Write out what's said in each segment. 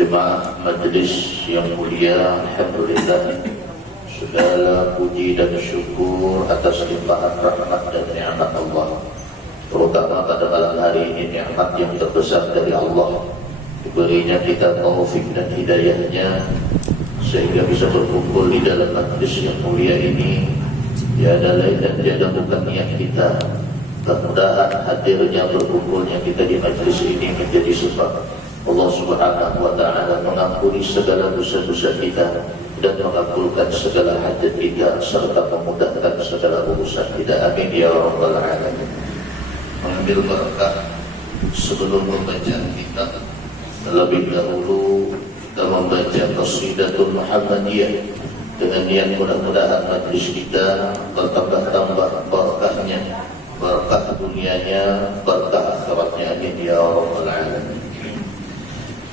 Jemaah majlis yang mulia, alhamdulillah, segala puji dan syukur atas limpahan rahmat dan nikmat Allah, terutama pada malam hari ini nikmat yang terbesar dari Allah, diberinya kita taufik dan hidayahnya sehingga bisa berkumpul di dalam majlis yang mulia ini. Tiada lain dan tiada bukan niat kita. Mudah-mudahan hadirnya berkumpulnya kita di majlis ini menjadi sebab Allah Subhanahu wa ta'ala mengampuni segala dosa-dosa kita dan mengabulkan segala hajat kita serta memudahkan segala urusan kita. Amin ya rabbal alamin. Mengambil berkah sebelum membacaan kita, terlebih dahulu kita membaca Qasidatul Muhammadiyah dengan niat mudah-mudahan majlis kita bertambah-tambah barakahnya, barakah dunianya, barakah akhiratnya. Amin ya rabbal alamin.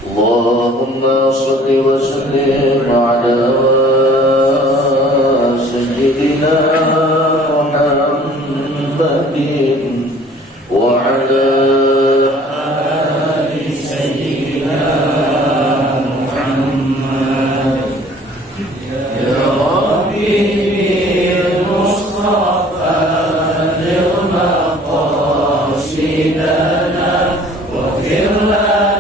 Allahumma salli wa sallim ala sayyidina Muhammadin wa ala ali sayyidina Muhammad. Ya Rabbi bil Mustafa lil maqasidana wa firlana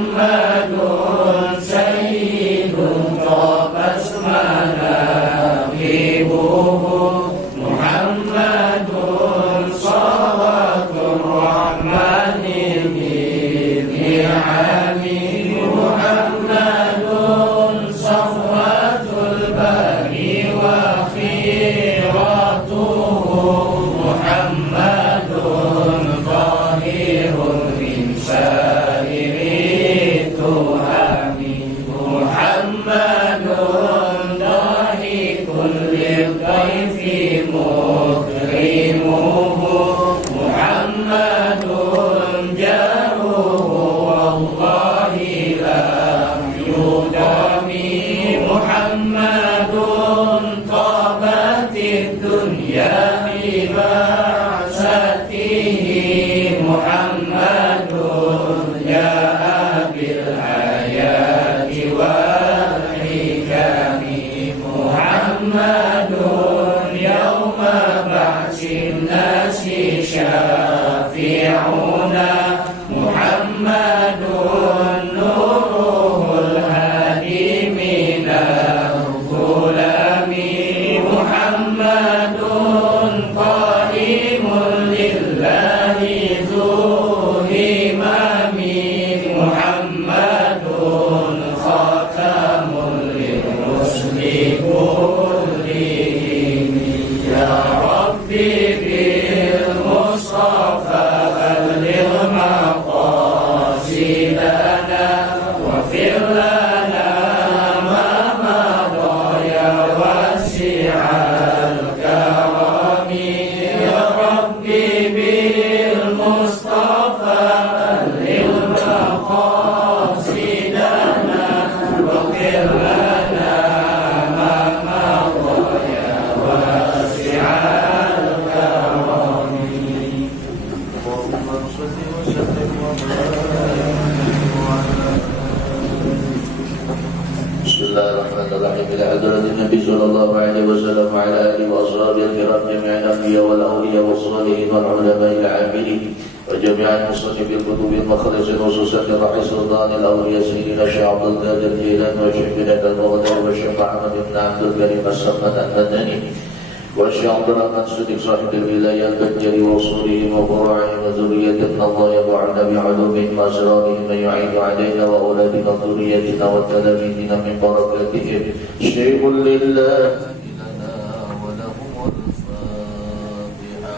Muhammadun sayyidun qabas mana كل الضيف مكرمه محمد جاره والله لم يدم محمد طابت الدنيا ببعثته محمد جاء بالآيات والحكم محمد يوم بعث الناس شافعنا محمد نوره الهادي من الظلم محمد قائم لله ذو همم محمد خاتم للرسل كلهم يا ربي بالمصطفى بلغ مقاصدنا واغفر لنا ما مضى يا واسع الكرم يا ربي بالمصطفى بلغ مقاصدنا واغفر لنا ما مضى يا واسع الكرم اللهم صل وسلم بسم الله الرحمن الرحيم. إلى حضرة النبي صلى الله عليه وسلم وعلى آله وأصحابه الكرام جميع الأنبياء والأولياء والصالحين والعلماء العاملين وجميع المصنفين الكتب المخلص وخصوصا رئيس سلطان الأولياء سيدنا الشيخ عبد القادر الجيلاني والشيخ بلال البغدادي والشيخ محمد بن عبد الكريم الصمد المدني والشيخ عبد الرحمن الصديق صاحب الولاية البجري وصولهم وفروعهم وذريتنا الله يبعنا بعلومهم وأسرارهم من يعين علينا وأولادنا وذريتنا وتلاميذنا من بركاتهم شيء لله لنا ولهم الفاتحة.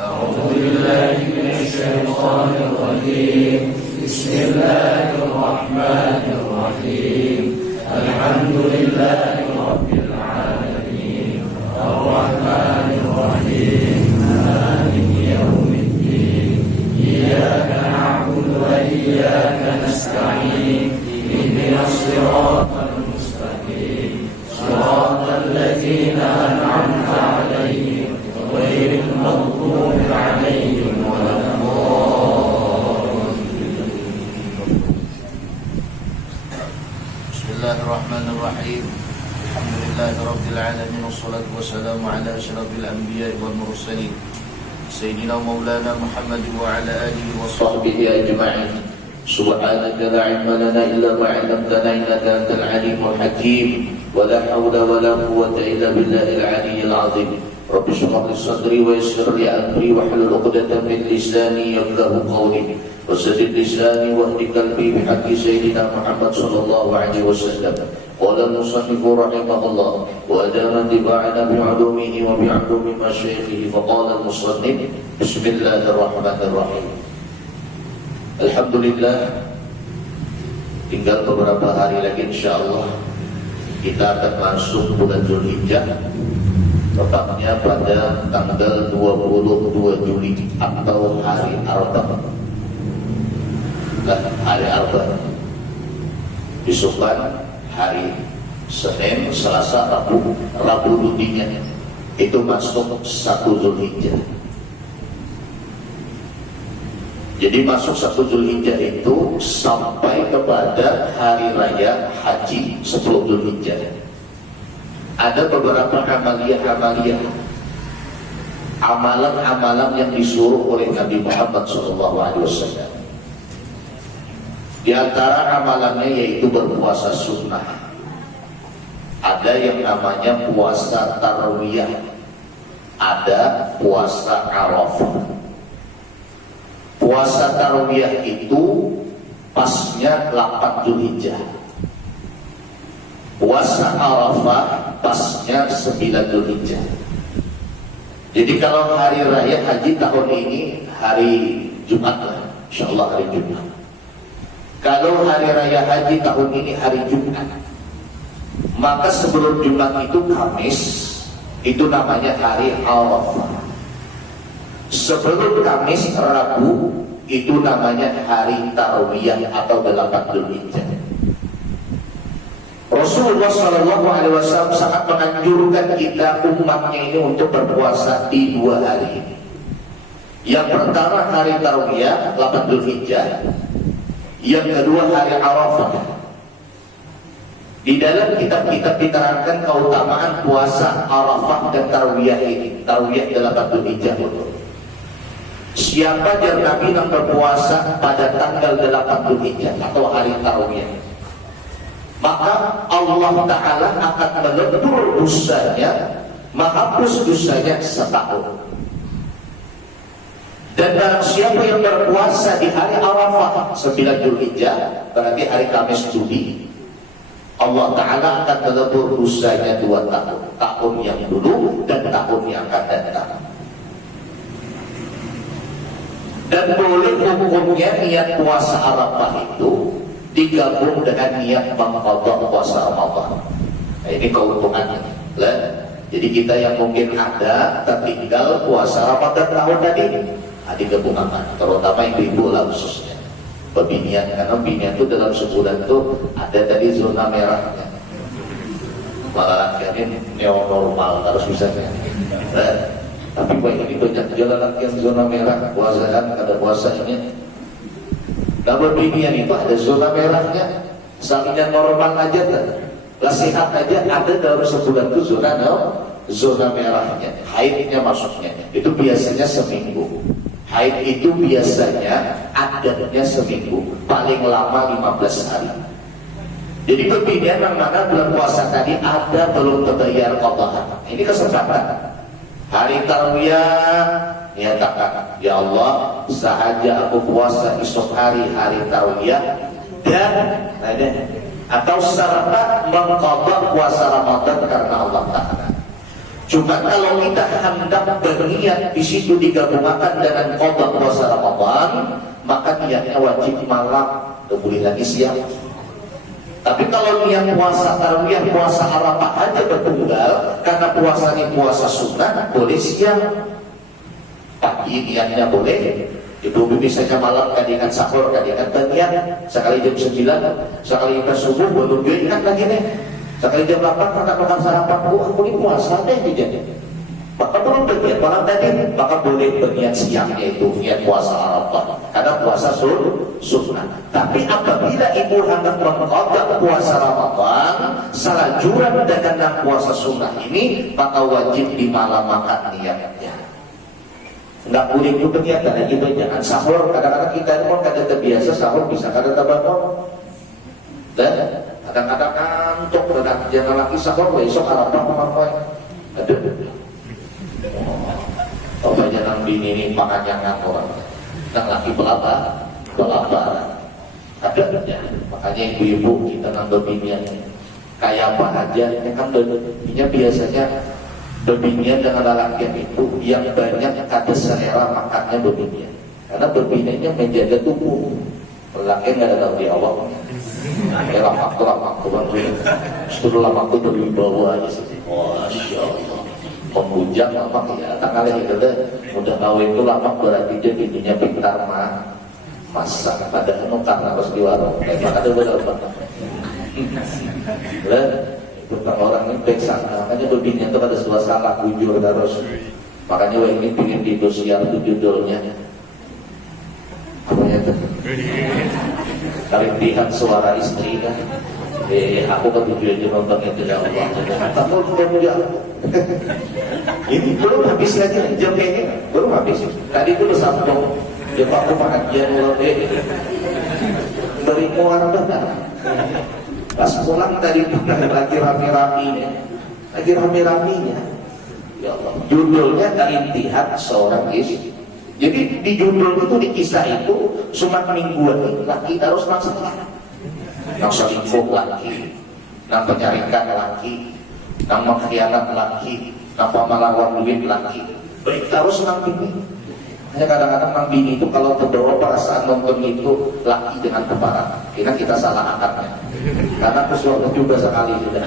أعوذ بالله من الشيطان الرجيم بسم الله الرحمن الرحيم الحمد لله رب العالمين الرحمن الرحيم مالك يوم الدين إياك نعبد وإياك نستعين اهدنا الصراط المستقيم صراط الذين أنعمت عليهم غير المغضوب عليهم ولا الضالين. بسم الله الرحمن الرحيم. الحمد لله رب العالمين والصلاة والسلام على أشرف الأنبياء والمرسلين سيدنا مولانا محمد وعلى آله وصحبه أجمعين. سبحانك لا علم لنا إلا ما علمتنا إنك أنت العليم الحكيم ولا حول ولا قوة إلا بالله العلي العظيم. رب اشرح لي صدري ويسر لي أمري واحلل عقدة من لساني يفقهوا قولي وسدد لساني واهد قلبي بحق سيدنا محمد صلى الله عليه وسلم. قال المصنف رحمه الله وأدام انتفاعنا بعلومه وبعلوم مشايخه فقال المصنف بسم الله الرحمن الرحيم. Alhamdulillah, tinggal beberapa hari lagi insyaallah kita akan masuk bulan Zulhijjah, tepatnya pada tanggal 22 Juli atau hari Arafah. Hari Arafah disukan hari Senin, Selasa, Rabu dutinya itu masuk 1 Zulhijjah. Jadi masuk 1 Zulhijjah itu sampai kepada hari raya haji 10 Zulhijjah. Ada beberapa amalan-amalan yang disuruh oleh Nabi Muhammad SAW. Di antara amalannya yaitu berpuasa sunnah. Ada yang namanya puasa tarawiyah, ada puasa Arafah. Puasa tarawiyah itu pasnya 8 Zulhijjah. Puasa Arafah pasnya 9 Zulhijjah. Jadi kalau hari raya haji tahun ini hari Jumat lah, insyaallah hari Jumat. Kalau hari raya haji tahun ini hari Jumat, Maka sebelum Jumat itu Kamis, itu namanya hari Arafah. Sebelum Kamis, Rabu, itu namanya hari Tarwiyah atau 8 Dzulhijjah. Rasulullah SAW sangat menganjurkan kita umatnya ini untuk berpuasa di 2 hari ini. Yang pertama hari Tarwiyah 8 Dzulhijjah, yang kedua hari Arafah. Di dalam kitab-kitab diterangkan keutamaan puasa Arafah dan Tarwiyah ini. Tarwiyah 8 Dzulhijjah itu. Siapa yang Nabi yang berpuasa pada tanggal 8 Dzulhijjah atau hari Tarwiyah, maka Allah Ta'ala akan melebur dosanya, menghapus dosanya setahun. Dan barang siapa yang berpuasa di hari Arafah 9 Dzulhijjah, berarti hari Kamis Juli, Allah Ta'ala akan melebur dosanya 2 tahun. Tahun yang dulu dan tahun yang akan datang. Dan boleh hukumnya niat puasa Arafah itu digabung dengan niat mengqadha puasa Ramadan. Nah, ini keuntungannya. Jadi kita yang mungkin ada tertinggal puasa Ramadan tahun tadi, digabungkan, terutama ibu-ibu lah khususnya. Pembinian, karena pembinian itu dalam sebulan itu ada tadi zona merahnya. Malah latihannya neo normal harus bisanya. Tapi ini banyak jalan latihan zona merah, puasaan ada puasa ini. Dalam pembinian itu ada zona merahnya, sakinnya normal aja lah, sehat aja ada dalam sebulan itu zona merahnya, haidnya masuknya. Itu biasanya seminggu. Haid itu biasanya adatnya seminggu, paling lama 15 hari. Jadi pembinian yang mana bulan puasa tadi ada belum terbayar qadha. Ini kesempatan. Hari Tarwiyah nyatakan, ya Allah, sahaja aku puasa esok hari Tarwiyah dan atau serta mengqadha puasa Ramadan karena Allah Ta'ala. Cuma kalau kita hendak berniat di situ digabungkan dengan qadha puasa Ramadan, maka niatnya wajib malam, boleh lagi siang. Tapi kalau niat puasa Tarwiyah, puasa Arafah aja bertunggal, karena puasanya puasa sunnah, boleh siang. Pagi niatnya boleh, ibu misalnya malam kadingan sahur, kadingan berniat, sekali jam 9, sekali jam subuh, belum ingat lagi nih. Sekali jam 8 kakak makan sarapan, aku ini puasa deh jadi. Maka belum berniat malam tadi, maka boleh berniat siang, yaitu niat puasa Arafah, karena puasa sunnah. Tapi apabila ibu hendak mengqadha puasa Ramadan selajuran dengan puasa sunnah ini, maka wajib dimalamakan niatnya. Nggak boleh itu berniat lagi, jangan sahur. Kadang-kadang kita itu kan kadang terbiasa sahur, bisa kadang terbangun. Dan kadang-kadang ngantuk, jangan lagi sahur, besok Arafah apa-apa. Aduh. Apa jangan bini ini panganyangan orang. Yang laki belabaran. Ada aja. Makanya ibu-ibu kita ngambil binian kayak apa aja, ini kan bininya biasanya berbinian dengan lelaki itu yang banyak kata selera makannya berbinian. Karena berbiniannya menjaga tubuh. Lelaki nggak ada di awal. Lemak tuh, setelah lemak tuh berwibawa aja sih. Masya Allah. Pembujang lemak ya, tanggalnya gitu deh. Udah kawin itu lemak berarti dia bininya pintar masak. Padahal karena harus di warung. Lemak ada berapa? Tentang orang ini peksan, makanya berbinian itu ada sebuah salah bujur terus. Makanya ini ingin di dosiar itu judulnya apa ya itu? Kerintihan suara istri kan. Aku ketujuan nonton itu ya Allah. Kamu kemudian ini belum habis lagi jam ini belum habis. Tadi dulu sambung jam aku pengajian mulai beri muara benar. Pas pulang tadi lagi rame-ramenya, ya Allah. Judulnya Kerintihan Seorang Istri. Jadi di judul itu, di kisah itu, Sumat mingguan itu laki harus masalah. Yang selingkuh laki, yang penyarikan laki, yang mengkhianat laki, yang melawan duit laki. Baik harus nang bini. Hanya kadang-kadang nang bini itu kalau terbawa perasaan nonton itu laki dengan keparat. Kita salah angkatnya. Karena kesuatu juga sekali sudah.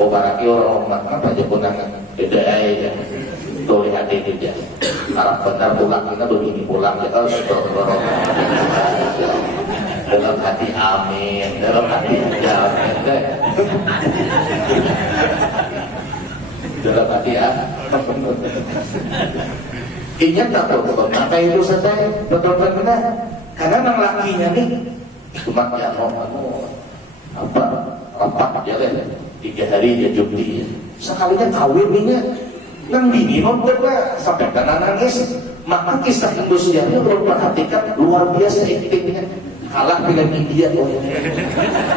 Mau baraki orang apa aja pun beda aja. Tuh lihat ini dia. Harap benar pulang kita begini pulang ya. Astagfirullah. Dalam hati amin, dalam hati amin. Dalam hati ingat tak betul, maka itu saja betul-betul benar. Karena nang lakinya nih cuma ya apa rapat aja deh 3 hari dia cuti sekalinya kawin nih nang bini nonton sampai karena nangis. Maka kisah Indosiarnya belum perhatikan luar biasa aktingnya, kalah dengan India.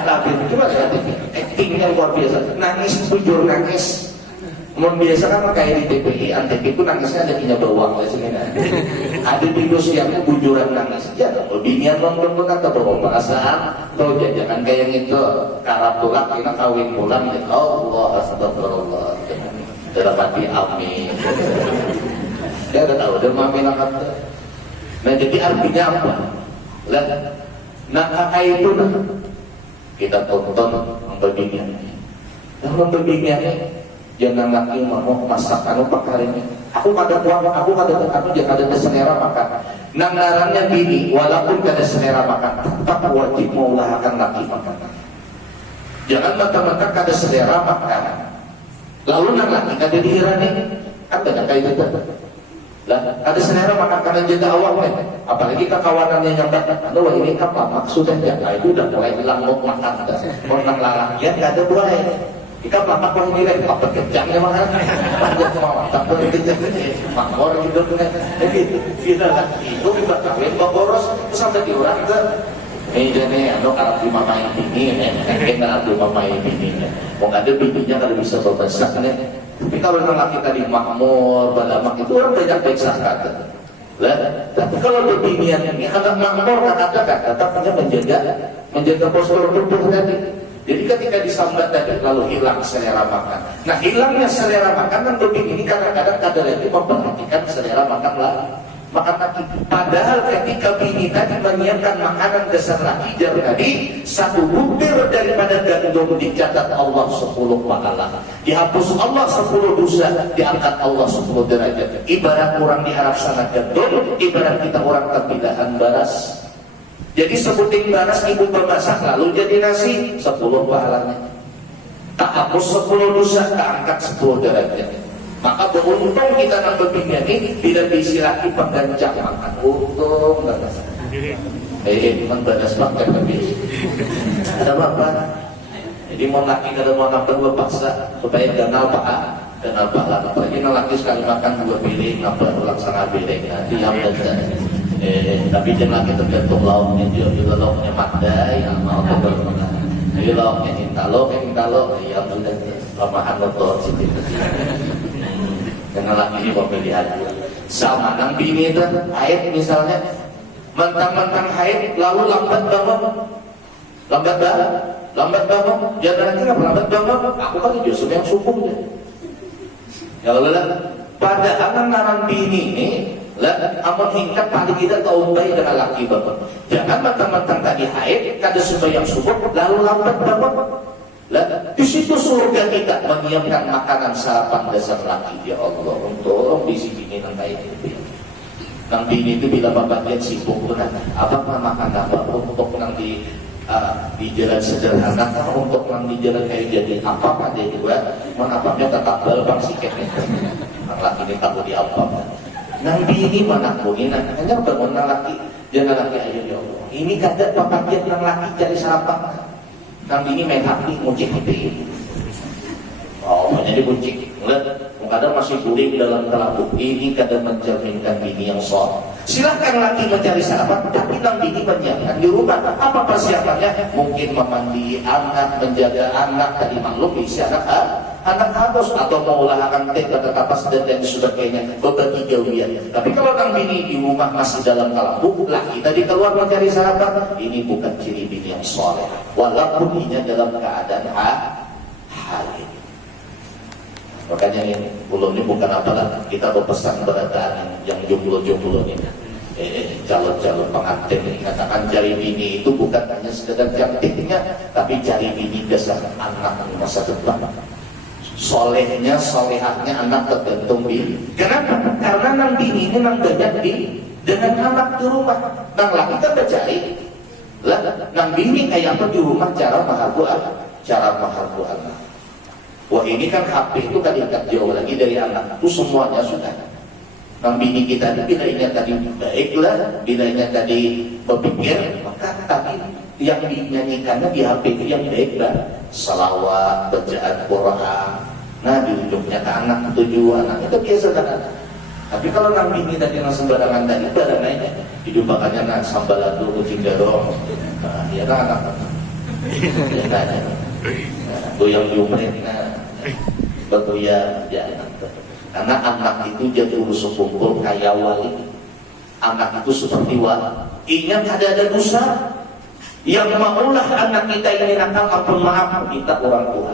Tapi coba lihat aktingnya luar biasa, nangis bujur nangis. Biasa kan kayak di TPI, Antv itu nangisnya ada punya bawang lah sini. Ada di Indosiarnya bujuran nangis. Ya, binian nonton atau bawa perasaan, atau jajakan kayak yang itu karap tulak kita kawin pulang. Allah astagfirullah. Dalam hati amin. Dia ada tahu, dia mamin kata. Nah jadi artinya apa? Lihat, nah kakak itu nah kita tonton membebingnya. Yang membebingnya jangan lagi mau masak anu pakarnya. Aku kada kuat, aku kada jangan ada selera makan. Nang ngarannya bini, walaupun kada selera makan, tetap wajib mengulahkan laki makan. Jangan mata-mata kada selera makan. Lalu nang laki kada dihirani, ada kayak gitu. Lah, ada selera makan karena jaga awak kan. Apalagi kekawanannya yang datang. Wah ini apa maksudnya jaga itu udah mulai hilang mau makan dah. Orang larang ya nggak ada boleh. Kita makan kau nilai apa kejamnya makan. Panjang semua tapi kejam makmur hidup dengan begitu. Kita lah itu kita kawin boros sampai di orang ke meja nih, anu kalau di mama ini kena di mama ini. Mau nggak ada bibinya kalau bisa berbesak nih. Tapi kalau lelaki tadi makmur, balamak itu orang banyak baik sangka. Tapi kalau berbinian ini anak makmur kata-kata tetap menjaga postur tubuh tadi. Jadi ketika disambat tadi lalu hilang selera makan. Nah hilangnya selera makan dan berbini ini kadang-kadang ada lagi memperhatikan selera makan lagi. Makan lagi. Padahal ketika bini tadi menyiapkan makanan dasar laki jar tadi 1 butir daripada gandum dicatat Allah 10 pahala. Dihapus Allah 10 dosa, diangkat Allah 10 derajat. Ibarat orang diharap sana gandum, ibarat kita orang terpidahan baras. Jadi sebuting baras ibu bermasak lalu jadi nasi 10 pahalanya. Tak hapus 10 dosa, tak angkat 10 derajat. Maka beruntung kita nang berpikir ini bila disilaki penggancang makan untung nggak badas banget habis. Ada apa? Jadi mau laki kada mau nafkah berpaksa supaya ganal pahala. Apalagi laki sekali makan 2 piring, nafkah ulang setengah piring. Diam saja. Tapi jangan kita tergantung lauknya juga lauknya madai, mau bermenang. Jadi lauknya hintalo, ya sudah lamahan motor sih. Dengan laki ini pemilihan sama nang bini itu haid misalnya mentang-mentang haid lalu lambat bangun jangan lagi apa lambat bangun aku kan justru yang subuh deh ya Allah pada anak bini ini lah amun hingkat paling kita tahu baik dengan laki bangun jangan mentang-mentang tadi haid kada sembahyang subuh lalu lambat bangun. Lah, di situ surga kita menyiapkan makanan sarapan dasar laki ya Allah untuk di sini nang kayak gitu. Nang bini itu bila bapak sibuk benar. Apa makan apa untuk nang di jalan sederhana untuk nang di jalan kayak jadi apa pada juga menapaknya tetap balbang siketnya. Nang laki ini takut di apa. Nang bini mana pun nang hanya bangun nang laki jangan laki ayo ya Allah. Ini kata bapak nang laki cari sarapan. Nanti ini main hati muncik hati. Oh, jadi muncik. Kadang masih guling dalam kelabu. Ini kadang mencerminkan bini yang soleh. Silahkan laki mencari sarapan, tapi nang bini menyiapkan di rumah. Apa persiapannya? Mungkin memandi anak, menjaga anak, tadi maklum isi anak harus atau mengulahkan teh atau kapas dan sebagainya. Berbagi gawian. Tapi kalau nang bini di rumah masih dalam kelabu, laki tadi keluar mencari sarapan. Ini bukan ciri bini yang soleh. Walaupun ini dalam keadaan haid. Makanya ini, belum ini bukan apalah kita berpesan kepada yang jomblo-jomblo ini. calon-calon pengantin katakan cari bini itu bukan hanya sekedar cantiknya, tapi cari bini dasar anak masa depan. Solehnya, solehahnya anak tergantung bini. Kenapa? Karena nang bini ini nang banyak dengan anak di rumah. Nang laki kan bercari lah, nang bini kayak apa di rumah cara maharbu anak. Wah ini kan HP itu kan dekat jauh lagi dari anak itu semuanya sudah. Nang bini kita ini bilainya tadi baiklah, bilainya tadi berpikir, maka tapi yang dinyanyikannya di HP itu yang baiklah, salawat, bacaan Quran. Nah di ujungnya ke anak tujuan, anak itu biasa kan. Tapi kalau nang bini tadi nang sembarangan tadi barangannya hidup makanya nang sambalatu kucing dorong, ya kan anak. Ya kan. Goyang diumret, bergoyang ya anak. Karena anak itu jadi urus kumpul kayak wali. Anak itu seperti wali. Ingat ada dosa yang maulah anak kita ini nakal, ampun maaf kita orang tua.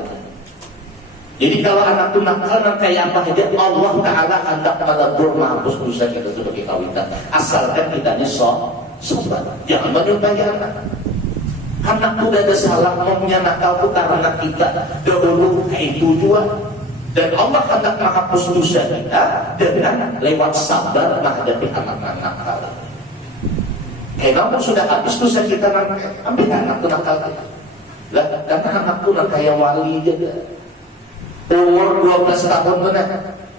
Jadi kalau anak itu nakal kayak apa aja, Allah Taala hendak melebur menghapus dosa kita sebagai kawitan. Asalkan kitanya sobat. Jangan menyukai anak. Anak itu udah ada salah, maunya nakal itu karena kita dahulu itu juga. Dan Allah hendak menghapus dosa kita dengan lewat sabar menghadapi anak-anak nakal. Kenapa sudah habis dosa kita nanti ambil anak itu nakal kita. Lah, karena anak itu kayak wali juga. Umur 12 tahun benar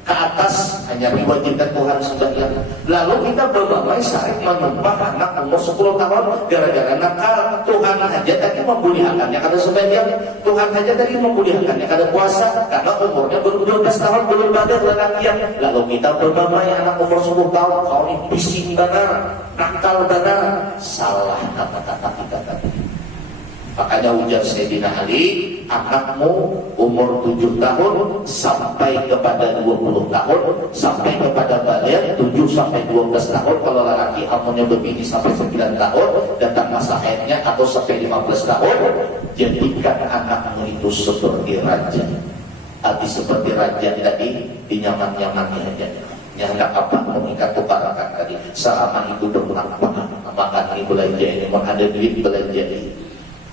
ke atas hanya diwajibkan Tuhan sembahyang. Lalu kita berbagai sarik menumpah anak umur 10 tahun gara-gara nakal. Tuhan aja tadi membulihakannya kada sembahyang. Tuhan aja tadi membulihakannya kada puasa karena umurnya baru 12 tahun belum badan lelakian. Lalu kita berbagai anak umur 10 tahun kau ini bising benar, nakal benar, salah kata-kata kita tadi. Makanya ujar Sayyidina Ali, anakmu umur 7 tahun sampai kepada 20 tahun, sampai kepada balik 7 sampai 12 tahun. Kalau lelaki amunnya berbini sampai 9 tahun, datang masa haidnya atau sampai 15 tahun, jadikan anakmu itu seperti raja. Arti seperti raja tadi, dinyaman-nyamannya aja. Yang hendak apa mengikat keparakan tadi. Selama itu berapa makan ini belanja ini, ada duit belanja ini.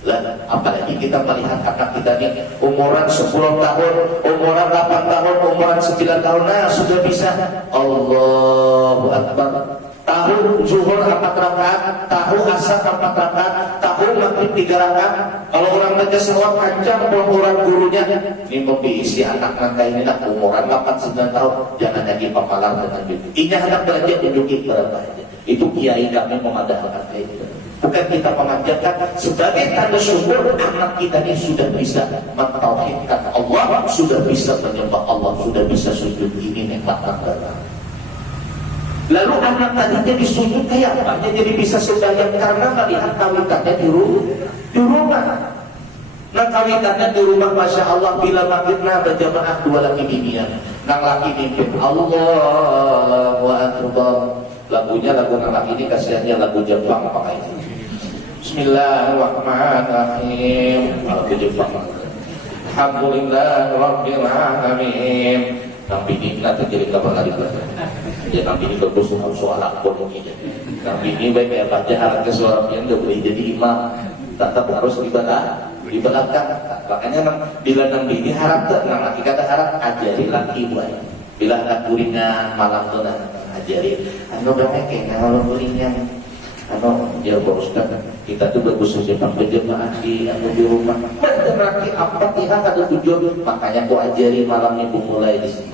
Lah, apalagi kita melihat anak kita ini umuran 10 tahun, umuran 8 tahun, umuran 9 tahun, nah sudah bisa Allahu Akbar. Tahu zuhur 4 rakaat, tahu asar 4 rakaat, tahu maghrib 3 rakaat. Kalau orang baca salawat panjang umuran gurunya, ini membiisi anak angka ini nak umuran 8-9 tahun, jangan lagi papalan dengan itu. Ini hendak belajar tunjukin berapa aja. Itu kiai kami memadahkan itu. Bukan kita memanjakan, sebagai tanda syukur anak kita ini sudah bisa mentauhidkan Allah, sudah bisa menyembah Allah, sudah bisa sujud. Ini nikmat tangga. Lalu anak tadinya disujud kayak apa? Jadi bisa sembahyang karena melihat kawitannya di rumah. Nah kawitannya di rumah, masya Allah, bila maghribna berjamaah 2 laki binian, nang laki mimpin Allahu Akbar. Lagunya lagu nang laki ini kasihannya lagu Jepang pakai ini. Bismillahirrahmanirrahim. Lagu Jepang. Alhamdulillah Rabbil Alamin. Nabi ini nanti jadi kabar lagi. Ya Nabi ini bagus soal akun ini. Nabi ini baik kayak baca harga suara yang udah boleh jadi imam. Tetap harus di belakang. Makanya bila Nabi ini harap tenang lagi kata harap ajari laki buat. Bila anak kuringan malam tuh ajari. Anu berapa kayaknya kalau kuringan. Anu dia boros kan. Kita tuh bagus saja berjemaah di rumah. Berarti apa kita ada tujuan? Makanya aku ajari malam ini mulai di sini.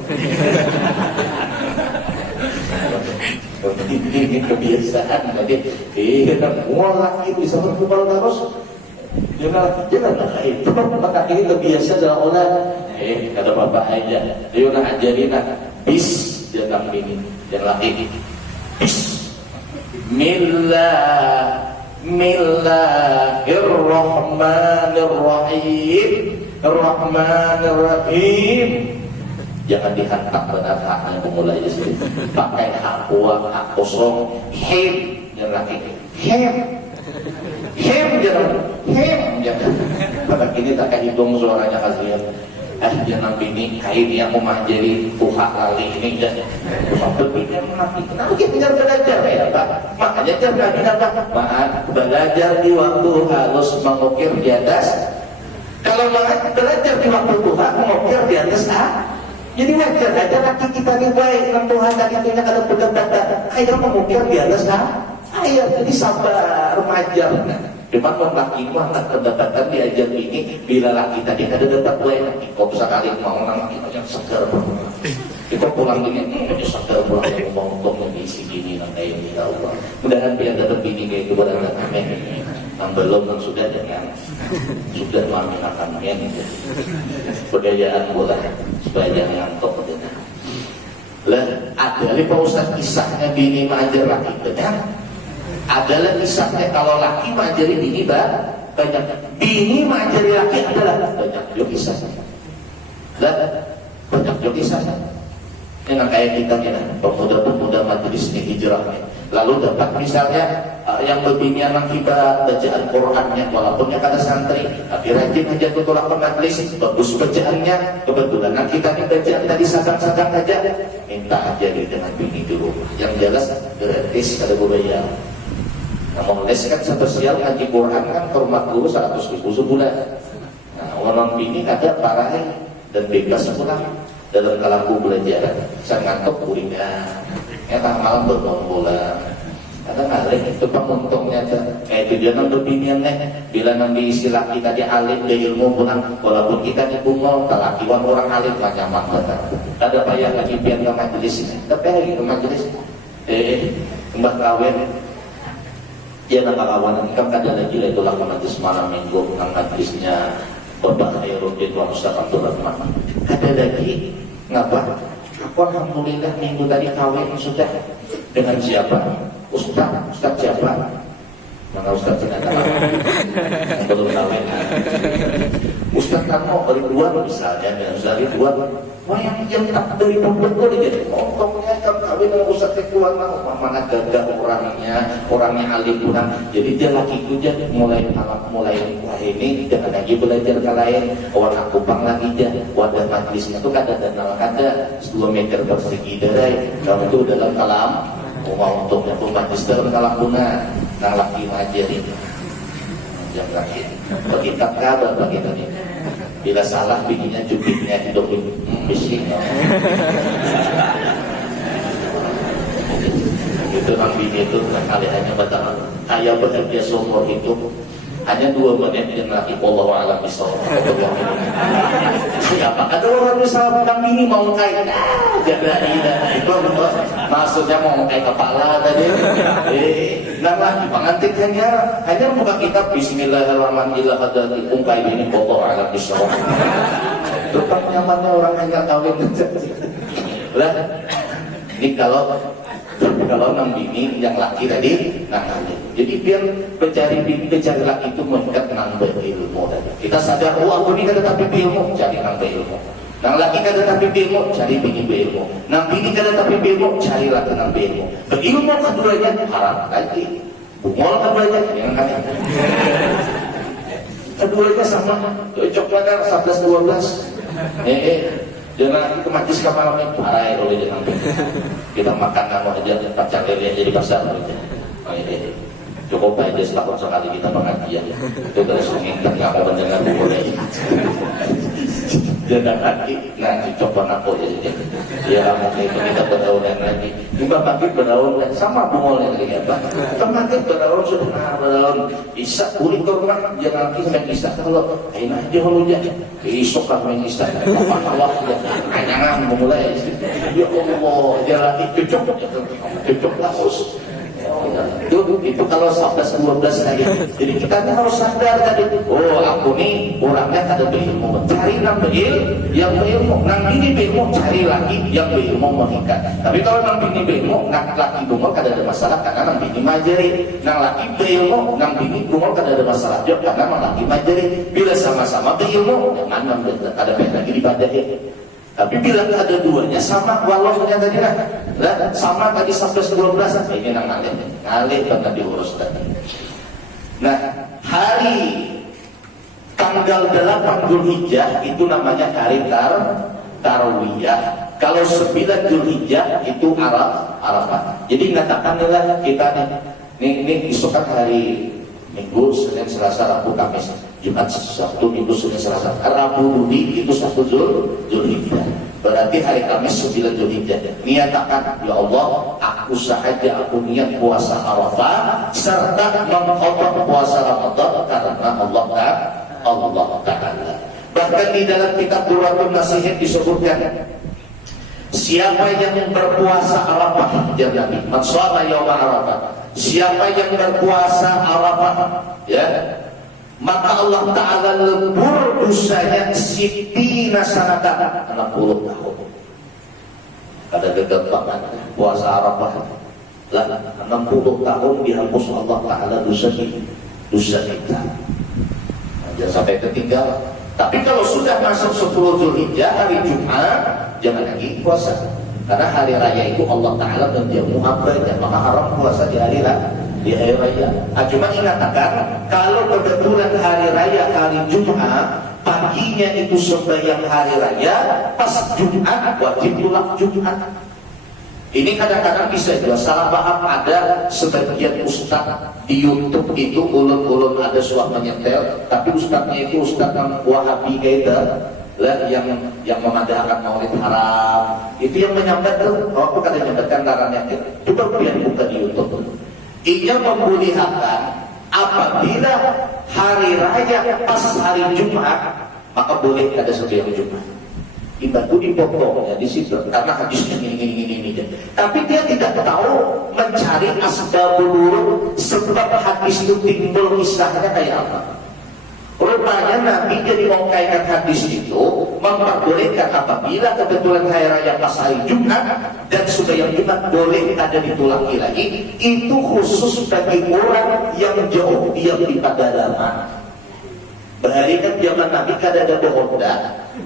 Ini kebiasaan. Jadi ngolah itu bisa berkumpul terus. Jangan itu. Maka ini kebiasaan adalah olah. Kata bapak aja. Dia nak ajarin bis jangan ini, jangan ini. Bis. Bismillahirrahmanirrahim. Jangan dihantam benar haknya pemulai sendiri. Pakai hak kuat, hak kosong. Jangan jangan. Pada kini tak kayak hidung suaranya kasihan. jangan bini kain yang memajari tuha kali ini dan berpikir nabi kenapa kita belajar ya Pak, makanya jangan belajar di waktu harus mengukir di atas. Kalau belajar di waktu Tuhan mengukir di atas jadi wajar aja laki kita nih baik dengan Tuhan dan itu ada benar-benar ayo mengukir di atas ayo jadi sabar remaja. Cuma laki mah tak kedapatan diajar ini bila laki tadi ada dapat baik kok sekali mau nama kita yang segar kita pulang ini segar pulang ngomong yang isi gini nanti ini ya Allah mudahan biar tetap ini kayak itu pada amin yang belum yang sudah dengan sudah mengaminakan amin budayaan bola supaya jangan ngantuk dengan lah ada Pak Ustaz kisahnya bini mengajar laki benar adalah kisahnya kalau laki mengajari bini banyak bini mengajari laki adalah banyak juga kisahnya dan banyak juga kisahnya yang kayak kita pemuda-pemuda majelis ini hijrahnya lalu dapat misalnya yang lebihnya kita bacaan Qurannya walaupun yang kata santri tapi rajin aja tuh lakon majelis bagus bacaannya kebetulan kita ini bacaan tadi sadang-sadang aja minta aja dengan bini dulu yang jelas gratis ada bayar. Nah, mau les kan spesial ngaji Quran kan ke rumah guru 100.000 sebulan. Nah, orang bini ada parahin dan bebas pulang dalam kalamku belajar. Saya ngantuk kuliah, entah malam berbola. Ada ngalih itu penguntungnya kayak itu dia nonton binian bila nanti istilah kita di alim dia ilmu pulang walaupun kita di bungol kelakiwan orang alim macam apa ada payah lagi biar ke majelis tapi lagi ke majelis mbak kawin ya nama kawan kan ada lagi lah itulah majlis malam minggu yang majlisnya Bapak Khairuddin wa Ustaz Abdul Rahman ada lagi ngapa aku alhamdulillah minggu tadi kawin sudah dengan siapa Ustaz siapa mana Ustaz tidak tahu belum kawin Ustaz kamu Ridwan misalnya Ustaz Ridwan wah yang tak dari pembentuk dia ngomongnya kan kawin dengan Ustaz Ridwan mana gagah orangnya alim kurang jadi dia lakiku aja mulai wah ini jangan lagi belajar ke lain warna kupang lagi aja wadah majlisnya tuh kada 2 meter persegi dari kamu tuh dalam kalam mau untuknya pun majlis dalam kalam guna nang laki ngajarin yang laki bagi tak kabar bagi tadi bila salah bininya jubitnya hidupin bising itu orang bini itu kali hanya batal kaya bahagia seumur hidup hanya 2 menit yang laki Allah wa'ala bisawab siapa ada orang misal yang bini mau kaya jaga itu maksudnya mau kaya kepala tadi lagi pengantin hanya buka kitab Bismillahirrahmanirrahim ungkai ini Allah wa'ala bisawab tetap nyamannya orang hanya kawin lah ini kalau enam bini yang laki tadi jadi biar pencari laki itu mengikat nambah ilmu kita sadar aku ini kada tapi ilmu cari nambah ilmu nang laki kada tapi ilmu cari bini berilmu nang bini kada tapi ilmu cari laki nambah ilmu berilmu keduanya haram lagi bungol keduanya jangan kaya keduanya sama cocok pada 11-12 jangan itu majlis kamarnya parai oleh jangan kita makan nama aja pacar lele jadi pasar aja cukup aja setahun sekali kita pengajian itu terus mengingat nggak mau mendengar boleh jangan lagi nanti coba aku ya mungkin itu kita berdaun lagi juga pagi berdaun sama bungolnya lagi apa pagi berdaun sudah berdaun isak kulit ke rumah jangan lagi sampai isak kalau ini aja kalau jadi isok kan main isak apa waktu jangan memulai ya Allah jangan lagi cocok terus itu kalau 11-12 lagi jadi kita harus sadar tadi aku nih orangnya kada berilmu cari nang yang berilmu nang bini berilmu cari lagi yang berilmu mengikat tapi kalau nang bini berilmu nang laki bungol kada ada masalah karena nang bini majari nang laki berilmu nang bini bungol kada ada masalah juga karena nang laki majari bila sama-sama berilmu jangan nang kada pengen lagi dibadahi tapi bila ada duanya sama walaunya tadi lah sama tadi 11-12 ini nang ngalih banget diurus tadi. Nah hari Tanggal 8 Zulhijjah itu namanya hari Tarwiyah. Kalau 9 Zulhijjah itu Arafah. Jadi katakanlah kita ini besok kan hari Minggu, Senin, Selasa, Rabu, Kamis, Jumat, Sabtu, Minggu, Senin, Selasa, Rabu, Budi itu 1 Zulhijjah. Berarti hari Kamis 9 Zulhijjah. Niatakan, ya Allah, aku sahaja aku niat puasa Arafah serta mengqadha puasa Ramadan karena Allah Ta'ala. Bahkan di dalam kitab Durratun Nasihin disebutkan, siapa yang berpuasa Arafah, jangan Nabi, man shoma yauma Arafah, siapa yang berpuasa Arafah, ya, maka Allah Ta'ala lebur dosanya sitina sanatan, 60 tahun. Ada kegampang puasa Arafah lah, 60 tahun dihapus Allah Ta'ala dosa kita. Jangan sampai tertinggal. Tapi kalau sudah masuk 10 Zulhijjah hari Jumat, jangan lagi puasa. Karena hari raya itu Allah Ta'ala menjamu hambanya, maka haram puasa di hari raya. Cuma ingatkan, kalau kebetulan hari raya hari Jumat, paginya itu sembahyang hari raya, pas Jumat wajib pulang Jumat. Ini kadang-kadang bisa juga salah paham. Ada sebagian ustaz di YouTube itu ulun-ulun ada suah menyetel, tapi ustaznya itu ustaz yang Wahabi lah, yang memadahkan Maulid haram. Itu yang menyampaikan, aku kata menyampaikan larangan itu. Coba kalian buka di YouTube. Ia membolehkan apabila hari raya pas hari Jumat, maka boleh ada sembahyang Jumat. Ibadah dipotongnya di situ karena hadisnya ini. Tapi dia tidak tahu mencari asbabul wurud, sebab hadis itu timbul kisahnya kayak apa. Rupanya Nabi jadi mengkaitkan hadis itu memperbolehkan apabila kebetulan hari raya pas hari Jumat dan sembahyang Jumat boleh ada ditulangi lagi. Itu khusus bagi orang yang jauh diam di pedalaman. Bahari kan zaman Nabi kada ada Honda,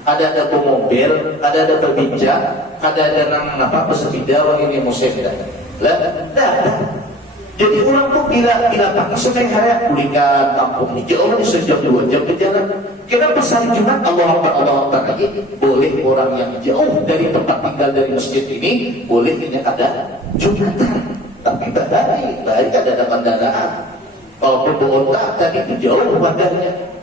ada mobil, ada berbincang, ada pesepeda ini musibah. Lah, jadi orang tuh bila pagi sore hari pulihkan kampung ini jauh di sejam 2 jam berjalan. Kira pesan Jumat Allah Akbar lagi, boleh orang yang jauh dari tempat tinggal dari masjid ini boleh ini ada Jumatan. Tapi bahari kada ada kendaraan. Kalau Honda tadi itu jauh wadahnya.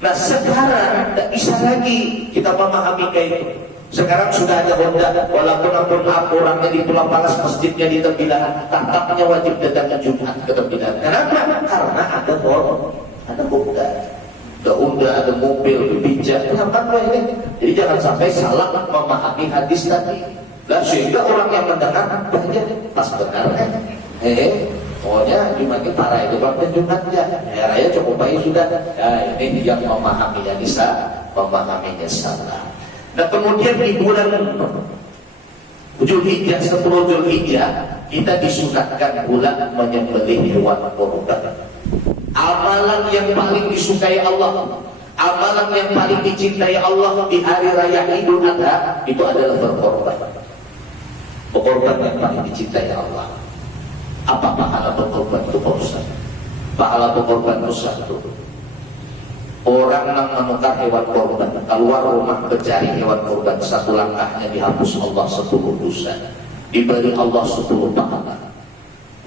Nah sekarang tidak bisa lagi kita memahami kayak itu. Sekarang sudah ada Honda, walaupun orangnya di tulang palas, masjidnya di tembilahan, tetapnya wajib datang ke Jumat ke tembilahan. Kenapa? Karena ada Honda, ada mobil, bijak. Kenapa ini? Jadi jangan sampai salah memahami hadis tadi. Dan sehingga orang yang mendengar banyak pas benar pokoknya Jumat ini parah itu waktu Jumat ya raya cukup baik sudah. Ini yang memahaminya bisa, memahaminya salah. Nah kemudian di bulan Zulhijjah, 10 Zulhijjah kita disunatkan pula menyembelih hewan kurban. Amalan yang paling disukai Allah, amalan yang paling dicintai Allah di hari raya Idul Adha itu adalah berkorban. Berkorban yang paling dicintai Allah. Apa pahala berkorban itu Pak Ustaz? Pahala berkorban itu satu. Orang yang menukar hewan korban, keluar rumah mencari hewan korban, satu langkahnya dihapus Allah 10 dosa, diberi Allah 10 pahala.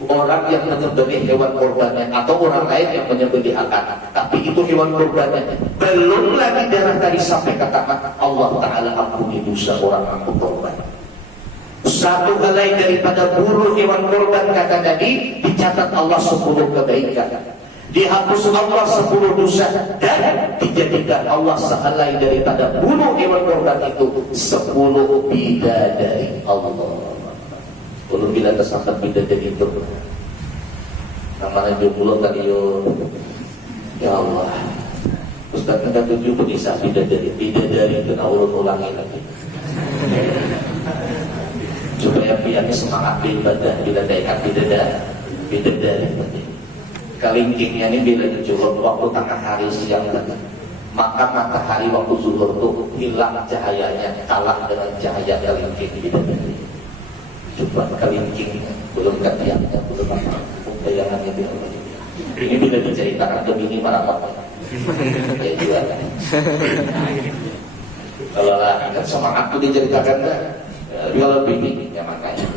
Orang yang menyembelih hewan korbannya atau orang lain yang menyembelih akan, tapi itu hewan korbannya, belum lagi darah tadi sampai katakan Allah Ta'ala ampuni dosa orang yang berkorban. Satu helai daripada bulu hewan korban kata Nabi dicatat Allah 10 kebaikan, dihapus Allah 10 dosa, dan dijadikan Allah sehelai daripada bulu hewan korban itu 10 bidadari Allah. Belum bila tersampai bidadari itu namanya jomblo tadi yo. Ya Allah, Ustaz kita tujuh penisah bidadari itu ulang-ulangi lagi supaya pihaknya semangat beribadah bila daikat bidadari. Kalingkingnya ini bila dijulur waktu tengah hari siang tadi, maka matahari waktu zuhur itu hilang cahayanya, kalah dengan cahaya kalingking bidadari. Coba kalingkingnya belum ketiaknya, belum apa bayangannya dia. Ini bila diceritakan ke bini para bapak, Ya juga. Kalau kan sama aku diceritakan kan, kalau bini ya makanya.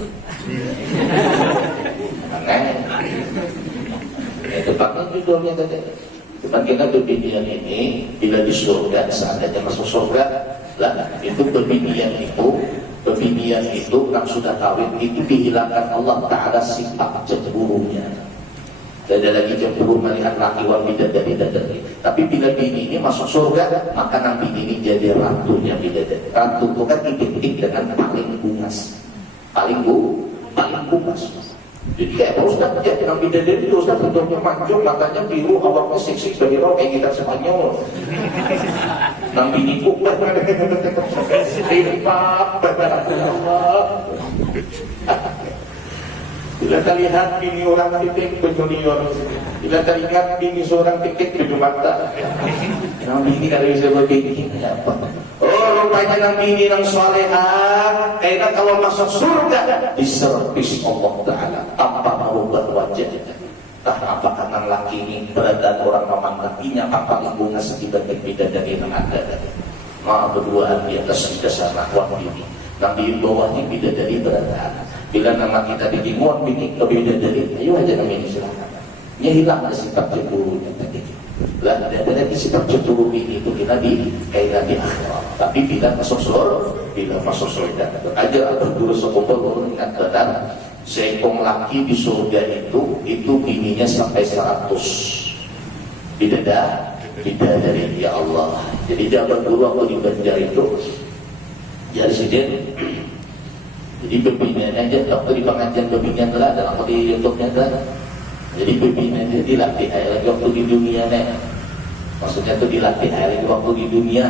Tepatnya judulnya tadi. Depan kita bebinian ini bila di surga seandainya masuk surga lah itu bebinian itu yang sudah kawin itu dihilangkan Allah Ta'ala sifat cemburunya. Tidak ada lagi cemburu melihat laki wanita dari bidadari. Tapi bila bini ini masuk surga, maka nanti ini jadi ratunya bidadari. Ratu itu kan identik dengan paling bungas, paling bungas. Jadi kayak Ustaz ya dengan bidadari itu Ustaz bentuknya mancung, matanya biru, awaknya seksi sebagai orang kayak kita Spanyol. Nang bini ku bila terlihat bini orang titik berjunior, bila terlihat bini seorang titik berdua mata. Nang bini kalau bisa begini apa? Oh rupanya nang bini nang salehah, kayaknya kalau masuk surga diservis Allah Ta'ala tanpa merubah wajahnya. Apakah nang laki ini berada orang memandangnya apa hubungan dibanding bidadari yang ada? Berduaan di atas dasar nakwan bini, nang di bawahnya bidadari berada. Bila nama kita digimuan bini lebih dari ayo aja namanya silakan. Ya hilang sifat cemburunya tadi. Lah dari sifat cemburu ini itu kita di kayak di akhirat. Tapi bila masuk surga, aja atau dulu sekumpul ingat benar. Seekong laki di surga itu bininya sampai 100 bidadari ya Allah. Jadi jabat dulu aku di Banjar itu jadi siden. Jadi pembinaan aja waktu di pengajian pembinaan telah dan aku di YouTube-nya telah. Jadi pembinaan aja dilatih lagi waktu di dunia nih. Maksudnya itu dilatih lagi waktu di dunia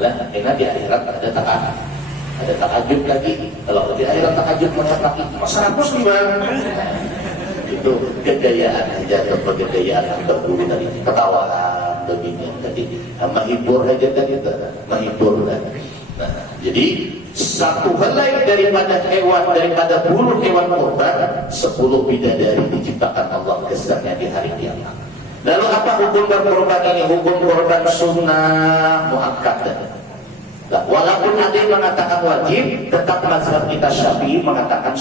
lah. Karena di akhirat ada takajub lagi. Kalau di akhirat takajub macam lagi. Masa hapus gimana? Itu kegayaan aja atau kegayaan atau dulu tadi ketawaan pembinaan tadi. Menghibur aja tadi menghibur tadi. Nah, jadi satu helai daripada bulu hewan korban 10 bidadari diciptakan Allah kesannya di hari kiamat. Lalu apa hukum berkorban ini? Hukum korban sunnah muakkad. Nah, walaupun ada yang mengatakan wajib, tetap mazhab kita Syafi'i mengatakan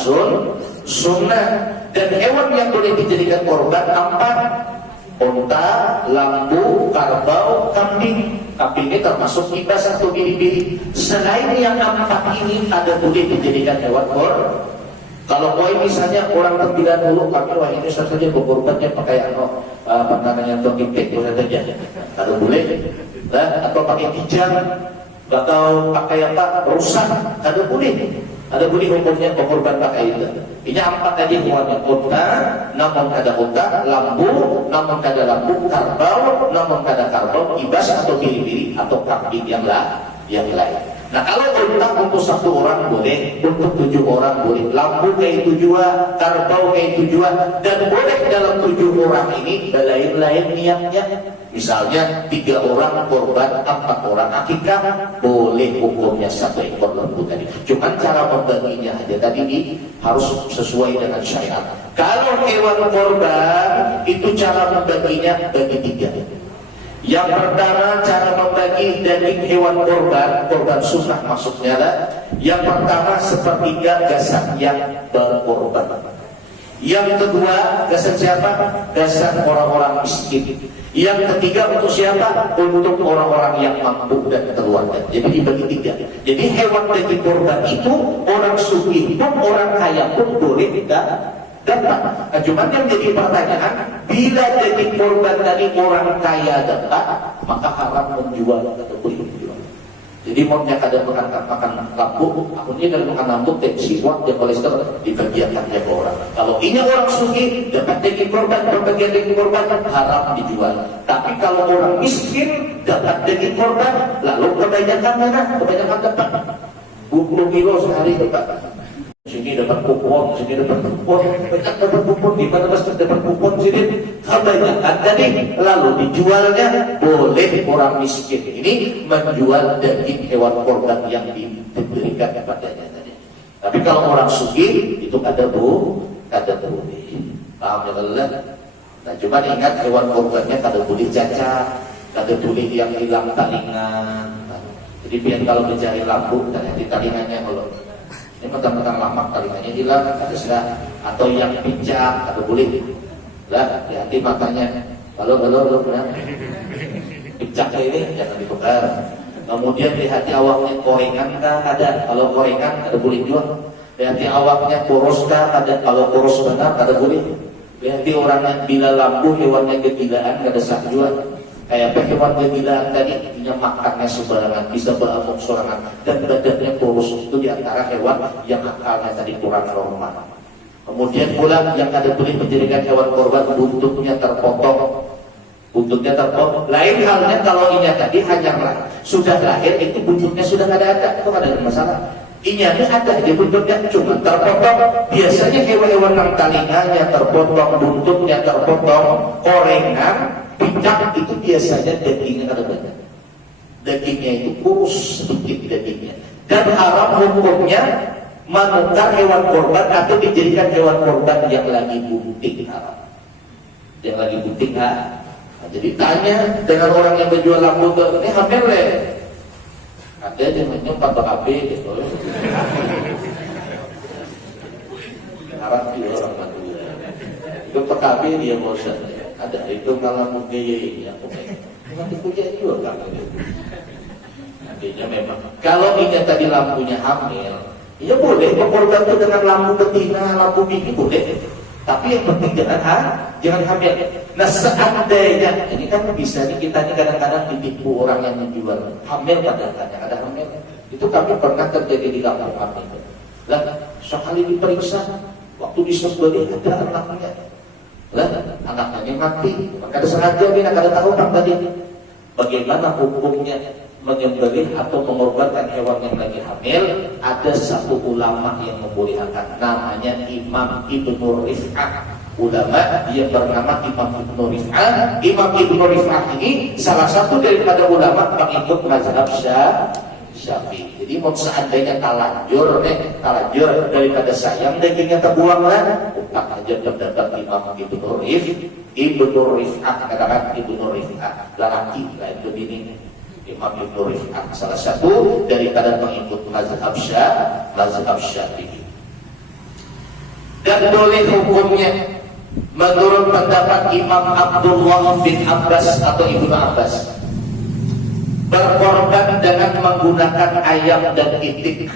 sunnah. Dan hewan yang boleh dijadikan korban 4: unta, lambu, kerbau, kambing. Kambing ini termasuk kibas atau biri-biri. Selain yang 4 ini ada boleh dijadikan hewan korban. Kalau koi misalnya orang terbilang dulu kami wah ini saja berkorbannya pakai apa namanya tokipek saja. Kalau boleh, atau pakai kijang atau pakai apa rusak, ada boleh. Ada boleh hukumnya berkorban pakai itu. Ini 4 tadi hewannya: unta, namun ada unta, lambu, namun ada lambu, kerbau, namun ada kerbau, kibas atau biri-biri atau kambing yang lain. Nah kalau unta untuk 1 orang boleh, untuk 7 orang boleh, lambu kayak itu juga, kerbau kayak itu juga, dan boleh dalam 7 orang ini lain-lain niatnya. Misalnya 3 orang korban, 4 orang akikah, boleh hukumnya 1 ekor lembu tadi. Cuman cara membaginya aja tadi harus sesuai dengan syariat. Kalau hewan korban itu cara membaginya bagi 3. Yang pertama cara membagi daging hewan korban sunnah maksudnya lah. Yang pertama sepertiga gasan yang berkorban. Yang kedua gasan siapa? Gasan orang-orang miskin. Yang ketiga untuk siapa? Untuk orang-orang yang mampu dan keluarga. Jadi dibagi 3. Jadi hewan daging korban itu orang sugih pun orang kaya pun boleh dapat. Nah, cuman yang jadi pertanyaan, bila daging korban dari orang kaya dapat, maka haram menjual atau boleh menjual. Jadi maunya kadang makan lampu, akhirnya kalau makan lampu tensi kuat dia kolesterol dibagiannya ke orang. Kalau ini orang sugih dapat daging korban, berbagian daging korban haram dijual. Tapi kalau orang miskin dapat daging korban, lalu kebanyakan mana? Kebanyakan dapat 20 kilo sehari dapat. Sini dapat kupon, sini dapat kupon, banyak dapat kupon, di mana masjid dapat kupon sini, kebanyakan tadi lalu dijualnya boleh orang miskin ini menjual daging hewan korban yang diberikan kepadanya tadi. Tapi kalau orang sugih itu ada boleh, paham ya Allah? Nah cuma ingat hewan korbannya kada boleh cacat, Kada boleh yang hilang talingan. Jadi biar kalau mencari lampu dan di talinganya kalau ini mentang-mentang lama talinganya hilang, ada sudah. Atau yang pijak, kada boleh. Lah, hati matanya. Halo, benar. Pijak ini jangan dipegang. Kemudian di hati awaknya korengan kah ada? Kalau korengan kada boleh juga. Di hati awaknya poros kah ada? Kalau poros benar kada boleh. Di hati orang yang bila lampu hewannya kegilaan kada sah juga. Kayak hewan kegilaan tadi punya makannya sembarangan, bisa beramuk sorangan dan badannya poros, itu diantara hewan yang akalnya tadi kurang normal. Kemudian pula yang ada boleh menjadikan hewan korban buntutnya terpotong. Buntutnya terpotong. Lain halnya kalau ini tadi hanya sudah lahir itu buntutnya sudah ada, itu ada masalah. Ini ada di buntutnya cuma terpotong. Biasanya hewan-hewan yang talinganya terpotong, buntutnya terpotong, korengan, pijak itu biasanya dagingnya ada banyak. Dagingnya itu kurus sedikit dagingnya. Dan haram hukumnya menukar hewan korban atau dijadikan hewan korban yang lagi bunting haram. Yang lagi bunting ha. Nah, jadi tanya dengan orang yang menjual lampu ini hamil le. Ada yang menyumpat BKB gitu. Haram juga orang Madura. Itu PKB dia bosan. Ada itu kalau mungkin ya. Nanti punya juga kan. Nantinya memang. Kalau ini tadi lampunya hamil. Ya boleh, korban itu dengan lampu betina, lampu bini boleh. Tapi yang penting jangan hamil. Nah seandainya, ini kan bisa nih kita nih kadang-kadang ditipu orang yang menjual hamil padahal ada hamil. Itu kami pernah terjadi di lampu kami. Lah sekali diperiksa, waktu disembelih ada anaknya. Lah anaknya mati. Maka sengaja kita kada tahu kan tadi. Bagaimana hukumnya menyembelih atau mengorbankan hewan yang lagi hamil? Ada satu ulama yang membolehkan, namanya Imam Ibnu Rif'ah. Ulama dia bernama Imam Ibnu Rif'ah. Imam Ibnu Rif'ah ini salah satu daripada ulama pengikut mazhab Syafi'i. Jadi mau seandainya talanjur daripada sayang dagingnya terbuang lah, utak aja terdapat Imam Ibnu Rif'ah, katakan Ibnu Rif'ah, lelaki lain begini. Imam Ibnu Rif'ah salah satu daripada pengikut mazhab Syafi'i. Dan boleh hukumnya menurut pendapat Imam Abdullah bin Abbas atau Ibnu Abbas berkorban dengan menggunakan ayam dan itik.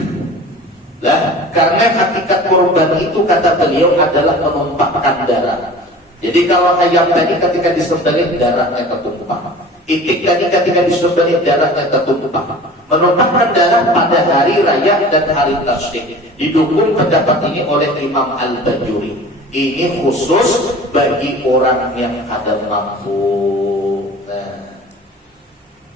Lah, karena hakikat korban itu kata beliau adalah menumpahkan darah. Jadi kalau ayam tadi ketika disembelih darahnya tertumpah. Itik tadi ketika disembelih darahnya tertumpah. Menumpahkan darah pada hari raya dan hari tasyrik. Didukung pendapat ini oleh Imam Al-Bajuri. Ini khusus bagi orang yang kada mampu.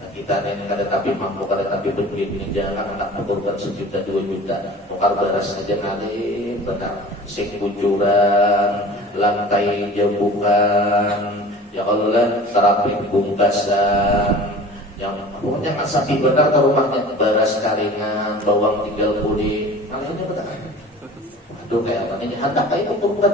Kita yang kada tapi mampu kada tapi begini jangan anak berkorban 1 juta 2 juta tukar beras saja kali benar sing kucuran lantai jambukan ya Allah terapi bungkasan yang pokoknya nggak sapi benar ke rumahnya beras karingan bawang tinggal pulih namanya benar. Aduh kayak apa ini hendak kayak korban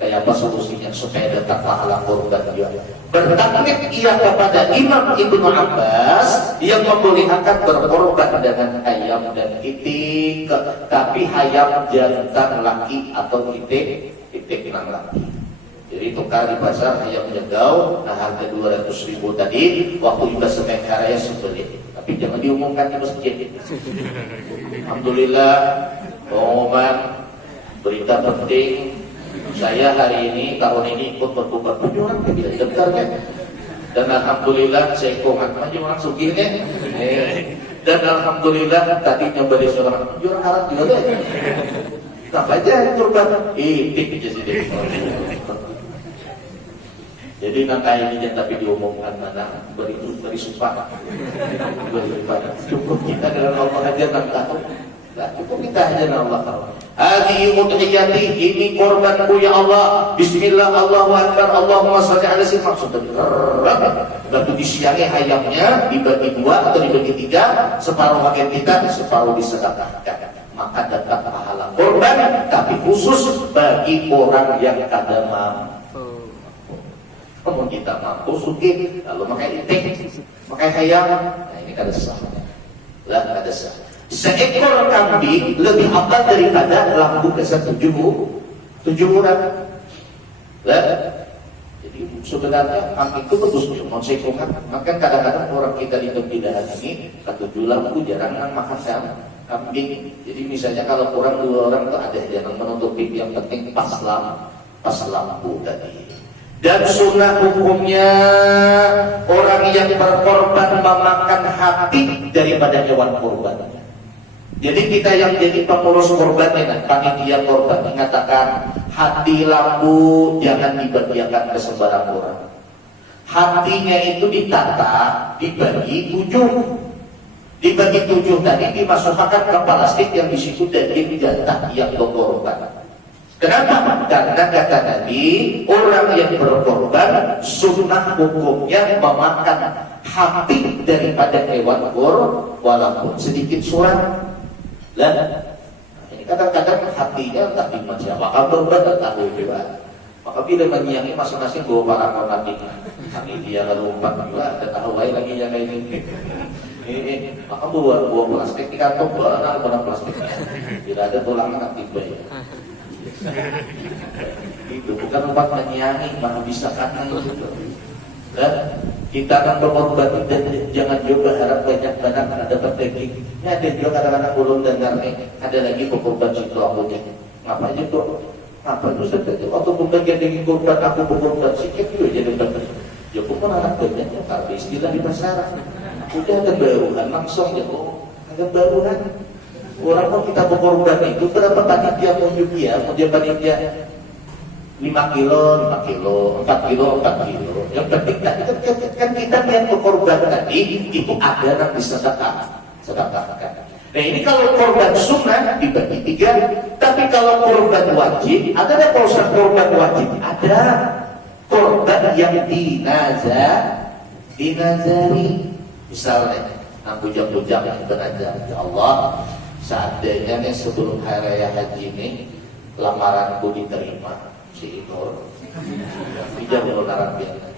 kayak apa solusinya supaya datang pahala korban dia. Bertaklid ia kepada Imam Ibnu Abbas yang membolehkan berkorban dengan ayam dan itik, tapi ayam jantan laki atau itik nang laki. Jadi tukar di pasar ayam jagau, nah harga 200.000 tadi, waktu juga semekara ya sembelih, tapi jangan diumumkan di masjid. Alhamdulillah, pengumuman berita penting. Saya hari ini tahun ini ikut berbuka kunjungan ke bila daftarnya dan alhamdulillah saya komat kunjungan sugihnya dan alhamdulillah tadi nyembeli seorang kunjungan harap juga deh tak aja kurban itik aja sih deh. Jadi nangka ini tapi diumumkan mana beri sumpah cukup kita dengan Allah aja nang tahu. Nah, cukup kita aja dengan Allah tahu. Hadi udhiyati, ini korbanku ya Allah. Bismillah, Allahu Akbar, Allahumma sholli ala sayyidina Muhammad. Lalu disiangi ayamnya dibagi 2 atau dibagi 3, separuh bagian kita, separuh disedekahkan. Maka dapat pahala korban, tapi khusus bagi orang yang kada mampu. Namun kita mampu sugih, lalu makai itik, makai hayam, nah ini kada sah. Lah kada sah. Seekor kambing lebih abad daripada lampu kesan 7 bulan. Lah, jadi sebenarnya kambing itu bagus untuk sekungan. Maka kadang-kadang orang kita di pembidahan ini ketujuh lampu jarang makan kambing. Jadi misalnya kalau kurang 2 orang tuh ada yang menutupi, yang penting pas lampu tadi. Dan sunnah hukumnya orang yang berkorban memakan hati daripada hewan korbannya. Jadi kita yang jadi pengurus korbannya, panitia korban mengatakan hati lampu jangan dibagikan ke sembarang orang. Hatinya itu ditata, dibagi 7. Dibagi 7 tadi dimasukkan ke plastik yang di situ daging jantan yang berkorban. Kenapa? Karena kata Nabi, orang yang berkorban sunnah hukumnya memakan hati daripada hewan walaupun sedikit suara. Dan ini kadang-kadang hatinya entah di mana, maka berkorban tahu juga. Maka bila menyiangi masing-masing bawa para nabi. Kami dia kalau umpat juga ada tahu lagi yang kayak ini. Maka bawa plastik di kantong, barang plastik. Tidak ada tulang aktif ya. Itu bukan obat menyiangi, malah bisa karena itu. Dan kita akan berkorban dan jangan juga harap banyak-banyak dapat daging. Ini ada juga kadang-kadang ulun dengar ada lagi berkorban situ akunya. Ngapain itu? Apa itu saja? Waktu pembagian daging korban aku berkorban sikit juga jadi dapat. Ya pun anak banyaknya tapi istilah di pasaran. Udah ada baruan langsung ya kok. Ada baruan. Orang mau kita berkorban itu berapa panitia mau dia panitia 5 kilo, 4 kilo. Yang penting kan kita lihat berkorban tadi itu ada yang disedekahkan. Nah ini kalau korban sunnah dibagi 3, tapi kalau korban wajib ada korban wajib ada korban yang dinazari. Misalnya bujang-bujang yang bernazar, ya Allah, seandainya nih sebelum hari raya haji ini lamaranku diterima si Inur, tidak melontaran biasa.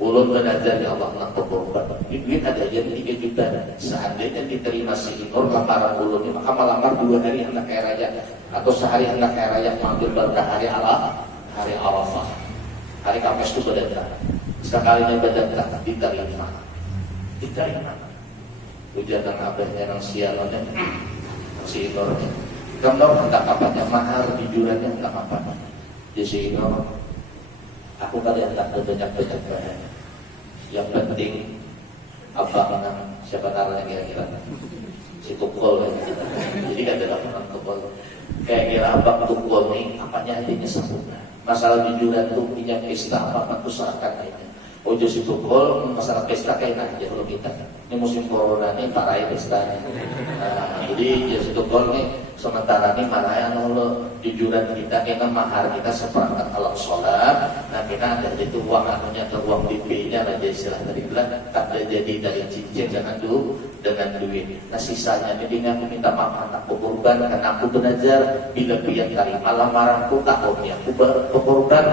Ulun bernazar ya Allah nak berkorban. Duit ada yang 3 juta. Seandainya diterima si Inur lamaran ulun ini, maka melamar 2 hari hendak hari raya atau sehari hendak hari raya mengambil berkah hari Arafah. Hari Kamis itu berdatang. Sekalinya berdatang diterima. Hujan dan abahnya yang sialonnya si Inornya kamu hendak apanya mahar jujurannya hendak apa jadi si Inor aku kalian hendak banyak bahan yang penting abang siapa namanya kira-kira si Tukul jadi ada orang Tukul kayak kira abang Tukul nih apanya hatinya sempurna masalah jujuran tuh punya pesta apa usahakan aja. Ojo si Tukul masalah pesta kayak aja kalau kita ini musim corona nih parai pestanya. Jadi si Tukul nih sementara nih marahan lo jujuran kita mahar kita seperangkat alat sholat. Nah kita ada itu uang anunya atau uang BP-nya aja istilah tadi bilang ada jadi dari cincin dengan duit. Nah sisanya ini aku minta maaf aku berkorban karena aku belajar bila dia terima lamaranku tahunnya aku berkorban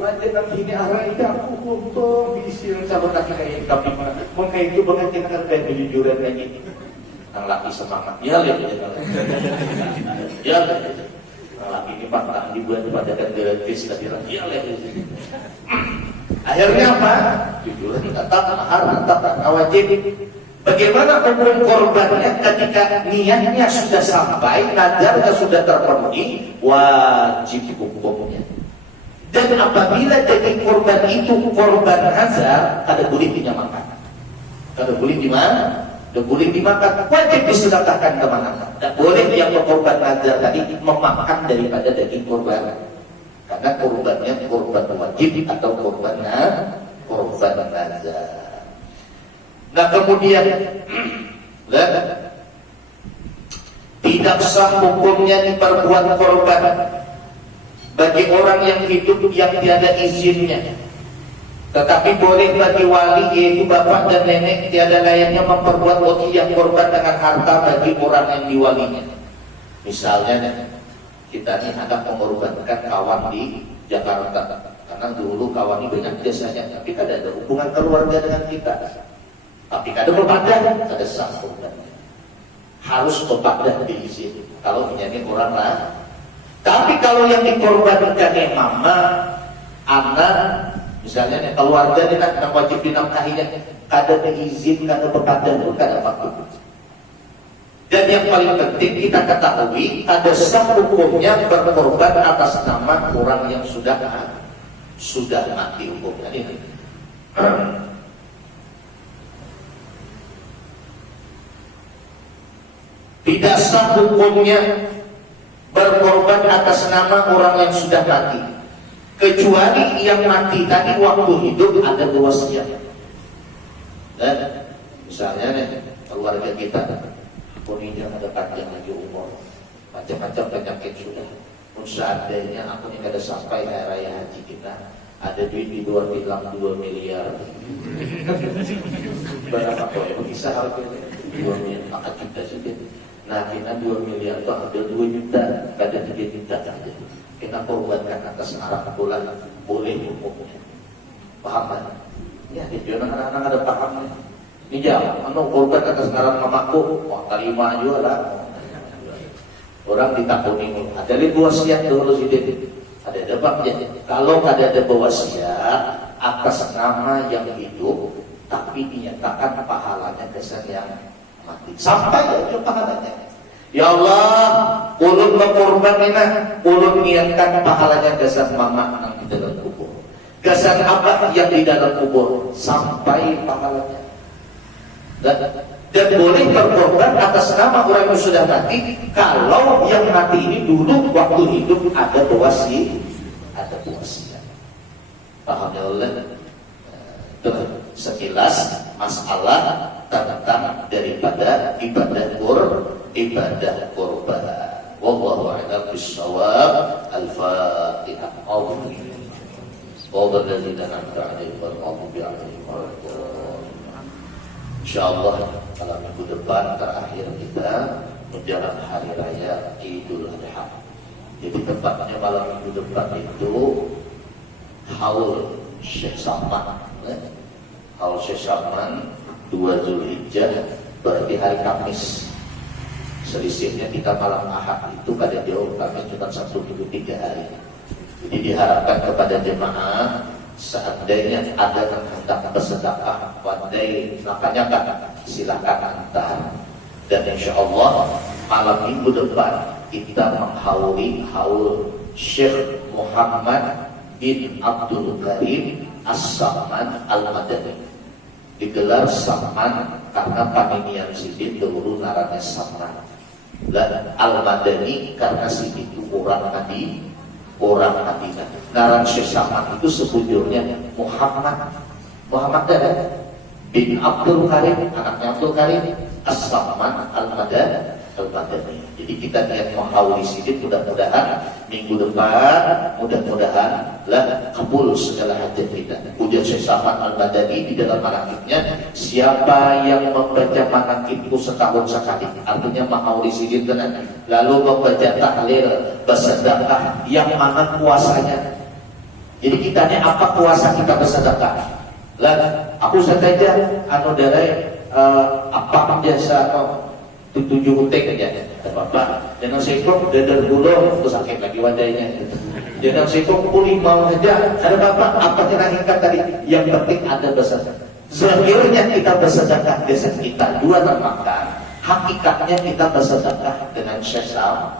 aja nanti ini arah ini aku untuk bisil sahabat kaki kayak kambing mau kayak itu banget kita kan kayak jujuran lagi yang laki semangat ya lihat ya laki ini patah dibuat pada kan gratis tadi ya lihat akhirnya apa jujuran tetap mahar tetap wajib. Bagaimana hukum korbannya ketika niatnya sudah sampai, nadarnya sudah terpenuhi, wajib hukumnya. Dan apabila daging korban itu korban nazar, kada boleh dimakan. Kada boleh dimakan, wajib disedekahkan kemana-mana. Tak boleh yang berkorban nazar tadi memakan daripada daging korban. Karena korbannya korban wajib atau korban nazar. Nah kemudian tidak sah hukumnya diperbuat korban bagi orang yang hidup yang tiada izinnya. Tetapi boleh bagi wali yaitu bapak dan nenek tiada layaknya memperbuat yang korban dengan harta bagi orang yang diwalinya. Misalnya kita ini hendak mengorbankan kawan di Jakarta karena dulu kawan ini banyak jasanya, tapi kada ada hubungan keluarga dengan kita. Tapi kada berpadah, kada sah korbannya. Harus berpadah diizin. Kalau menjadi orang lah. Tapi kalau yang dikorbankan mama, anak, misalnya keluarga ini kan wajib dinafkahinya, kada diizin, kada berpadah pun kada apa-apa. Dan yang paling penting kita ketahui ada sah hukumnya berkorban atas nama orang yang sudah mati hukumnya ini. Tidak sah hukumnya berkorban atas nama orang yang sudah mati, kecuali yang mati tadi waktu hidup ada wasiat. Dan misalnya nih keluarga kita punya ada panjang lagi umur, macam-macam penyakit sudah. Seandainya aku ini kada sampai hari raya haji kita, ada duit di luar bilang 2 miliar. Berapa kau yang bisa harganya 2 miliar, maka kita sedih. Nah kita 2 miliar itu ada 2 juta, kada 3 juta saja. Kita korbankan atas arah bulan, boleh hukumnya. Paham kan? Ya, dia anak-anak ada pahamnya. Ini jawab, anu korban atas ngaran mamaku, wah terima juga lah. Orang ditakuni ini, ada li wasiat dulu sih ada debaknya. Kalau ada wasiat atas nama yang hidup, tapi dinyatakan pahalanya kesan yang mati. Sampai aja pahalanya. Ya Allah, ulun berkorban ini, ulun niatkan pahalanya kesan mama yang di dalam kubur, kesan abah yang di dalam kubur, sampai pahalanya. Dan boleh berkorban atas nama orang yang sudah mati kalau yang mati ini dulu waktu hidup ada wasiat. Paham ya Allah? Itu sekilas masalah tentang daripada ibadah korban. Wallahu a'lam bishawab. Al-Fatihah. InsyaAllah kalau minggu depan terakhir kita menjelang hari raya Idul Adha. Jadi tepatnya malam minggu depan itu Haul Syekh Salman. Haul Syekh Salman 2 Zulhijjah berarti hari Kamis. Selisihnya kita malam Ahad itu pada jauh Kamis cuma 1 minggu 3 hari. Jadi diharapkan kepada jemaah seandainya ada yang hendak bersedekah wadai makanya kan silakan hantar. Dan insya Allah malam minggu depan kita menghauli haul Syekh Muhammad bin Abdul Karim As-Saman Al-Madani. Digelar Saman karena paninian sidin dahulu naranya Saman, dan Al-Madani karena sidin itu orang Madinah. Naran Syekh Saman itu sebujurnya Muhammad bin Abdul Karim, anaknya Abdul Karim As-Saman Al-Madani. Jadi kita niat menghauli sidin, mudah-mudahan minggu depan lah kabul segala hajat kita. Ujar Syekh Saman Al-Madani di dalam manakibnya, siapa yang membaca manakibku setahun sekali, artinya menghauli sidin dengan lalu membaca tahlil bersedekah yang mana puasanya. Jadi kita ini apa puasa kita bersedekah? Lah aku saja dari apa biasa 7 utek aja, Bapak. Jangan sekok dadar gulung, terus sakit lagi wadahnya. Jangan sekok kulimau aja, ada Bapak. Apa kita ingat tadi? Yang penting ada bersedekah. Zahirnya kita bersedekah desa kita 2 termakan. Hakikatnya kita bersedekah dengan Syekh Saman.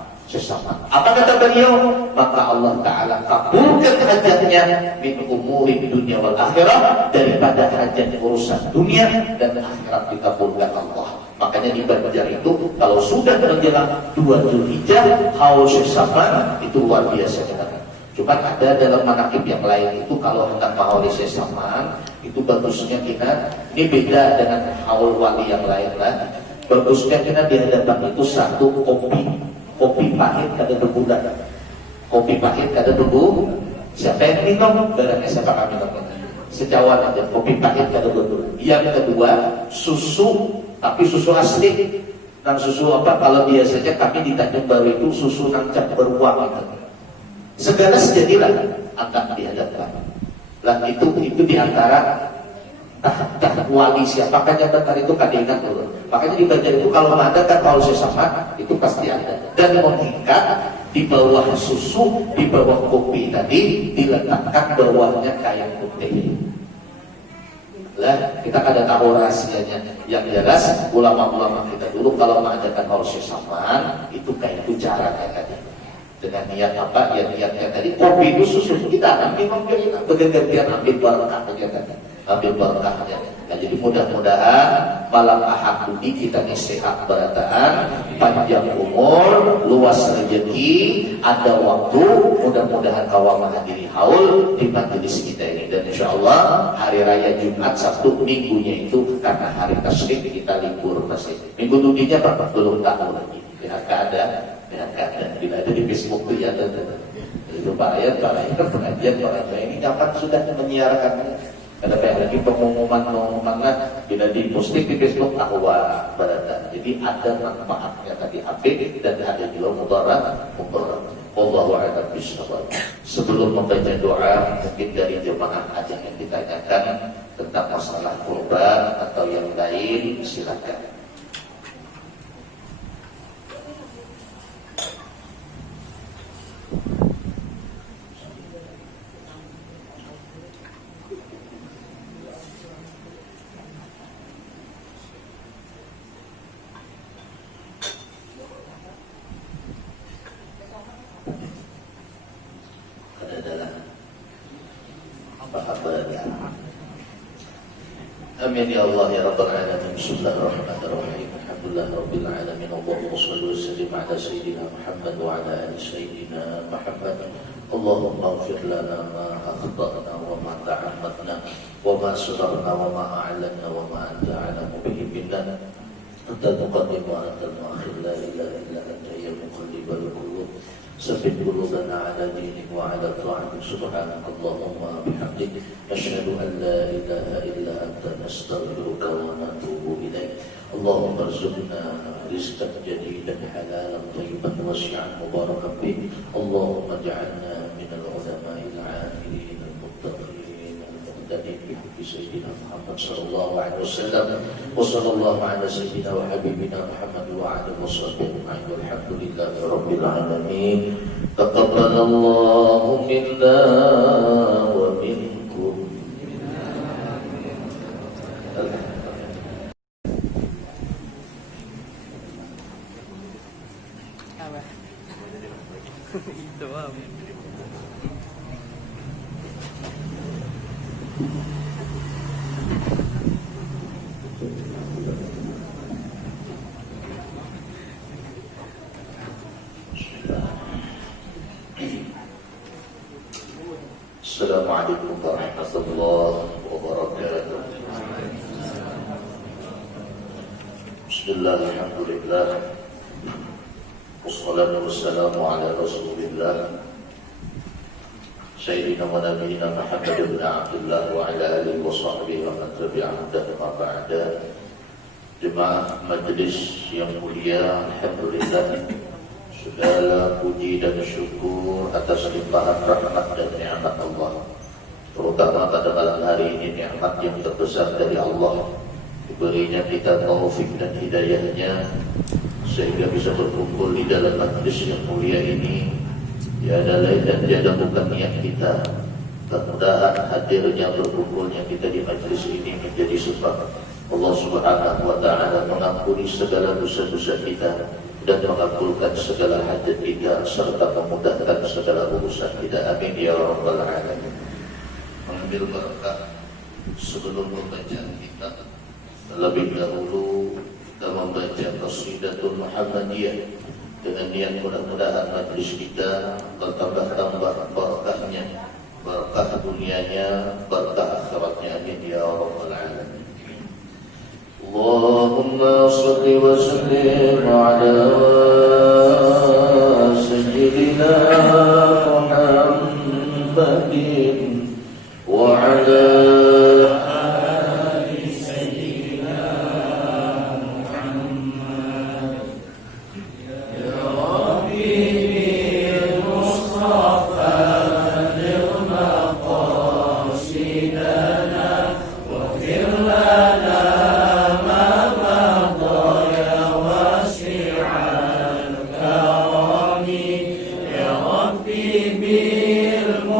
Apa kata beliau? Maka Allah Ta'ala kabulkan hajatnya min umuri dunia wal akhirah, daripada hajat urusan dunia dan akhirat dikabulkan Allah. Makanya di Banjar itu kalau sudah menjelang 2 Zulhijjah haul Syekh Saman itu luar biasa sekali. Cuma ada dalam manakib yang lain itu kalau hendak menghauli Syekh Saman itu bagusnya kita, ini beda dengan haul wali yang lain lah. Bagusnya kita di hadapan itu 1 kopi pahit kada berbulan. Kopi pahit kada berbu. Siapa yang minum? Barangnya siapa kami minum. Secawan aja kopi pahit kada berbulan. Yang kedua susu, tapi susu asli. Dan susu apa? Kalau biasanya kami di Tanjung Baru itu susu nang cap beruang itu. Segala sejadilah akan dihadapkan. Lah itu diantara wali siapakah jabatan itu kadingan dulu. Makanya di Banjar itu kalau mengadakan haul sesama itu pasti ada. Dan mengikat di bawah susu, di bawah kopi tadi diletakkan bawahnya kain putih. Lah kita kada tahu rahasianya. Yang jelas ulama-ulama kita dulu kalau mengadakan haul sesama itu kayak itu caranya tadi. Dengan niat apa? Ya niatnya tadi kopi itu susu kita ambil bergantian ambil berkah aja tadi. Ambil berkahnya. Nah, jadi mudah-mudahan malam Ahad ini kita ini sehat berataan, panjang umur, luas rezeki, ada waktu, mudah-mudahan kawan menghadiri haul di majelis kita ini. Dan insya Allah hari raya Jumat, Sabtu, minggunya itu karena hari tasrik kita libur pasti. Minggu tudinya belum tahu lagi. PHK ada. Bila ada di Facebook tuh ya ada. Itu Pak Ayat kan pengajian ini kapan sudah menyiarkannya? Ada kayak lagi pengumuman-pengumumannya bila diposting di Facebook ahwa berada. Jadi ada manfaatnya tadi HP dan ada juga mudarat. Wallahu a'lam bishawab. Sebelum membaca doa, mungkin dari jemaah ada yang ditanyakan tentang masalah kurban atau yang lain, silakan. Amin ya Allah ya Rabbal Alamin. Bismillahirrahmanirrahim. Alhamdulillah Rabbil Alamin. Allahumma salli wa sallim ala Sayyidina Muhammad wa ala ali Sayyidina Muhammad. Allahumma ighfir lana ma akhtana wa ma ta'ammadna wa ma asrarna wa ma a'lanna wa ma anta a'lamu bihi minna. Anta al-muqaddim wa anta al-mu'akhir, la ilaha illa anta ya muqallibal qulub. Sabbit qulubana ala dinik wa ala ta'atik. Subhanakallahumma bihamdik asyhadu an la ilaha illa anta nastaghfiruka wa natubu ilaik. Allahumma arzuqna rizqan jadidan halalan thayyiban wasi'an mubarakan bih. Allahumma ij'alna minal ulama'il 'amilin al-muttaqin al-muqtadin bi hukmi sayyidina Muhammad sallallahu alaihi wasallam wa sallallahu ala sayyidina wa habibina Muhammad wa ala washabbihi ajma'in walhamdulillahi rabbil alamin. Taqabbalallahu minna wa minkum. Assalamualaikum warahmatullahi wabarakatuh. Bismillah, alhamdulillah, wassalatu wassalamu ala rasulillah Sayyidina wa nabiyina Muhammad ibn Abdullah wa ala alihi wa sahbihi wa man tabi'ahum ma ba'da. Jemaah majelis yang mulia, alhamdulillah, segala puji dan syukur atas limpahan rahmat dan nikmat Allah, terutama pada malam hari ini nikmat yang terbesar dari Allah, diberinya kita taufik dan hidayahnya sehingga bisa berkumpul di dalam majelis yang mulia ini. Tiada lain dan tiada bukan niat kita. Mudah-mudahan hadirnya berkumpulnya kita di majelis ini menjadi sebab Allah Subhanahu wa ta'ala mengampuni segala dosa-dosa kita dan mengabulkan segala hajat kita serta memudahkan segala urusan kita. Amin ya rabbal alamin. Mengambil berkah sebelum pembacaan kita, terlebih dahulu kita membaca qasidatul Muhammadiyah dengan niat mudah-mudahan majlis kita bertambah-tambah barakahnya, barakah dunianya, barakah akhiratnya. Amin ya rabbal alamin. Allahumma salli wa sallim ala sayyidina Muhammadin wa ala ali sayyidina Muhammad. Ya Rabbi bil Mustafa lil maqasid بالمصطفى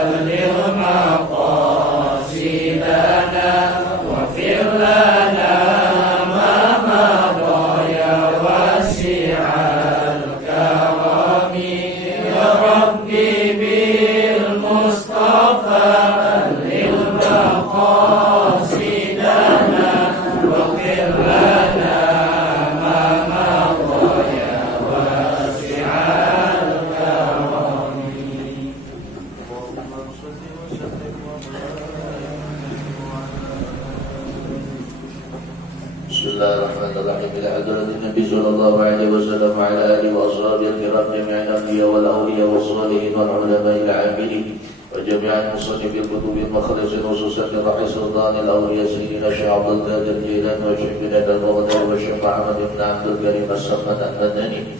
بلغ مقاصدنا Bismillahirrahmanirrahim. Ila hadratin Nabi sallallahu alaihi wasallam wa ala alihi wa ashabihi al-kiram jami'an anbiya wal awliya was salihin wal ulama ila amilin wa jami'an musannif al-kutub al-makhlisin khususan rahi sultan al-awliya sayyidina Syekh Abdul Qadir Jilani wa Syekh Binad al-Baghdadi wa Syekh Muhammad ibn Abdul Karim as-Samad al-Madani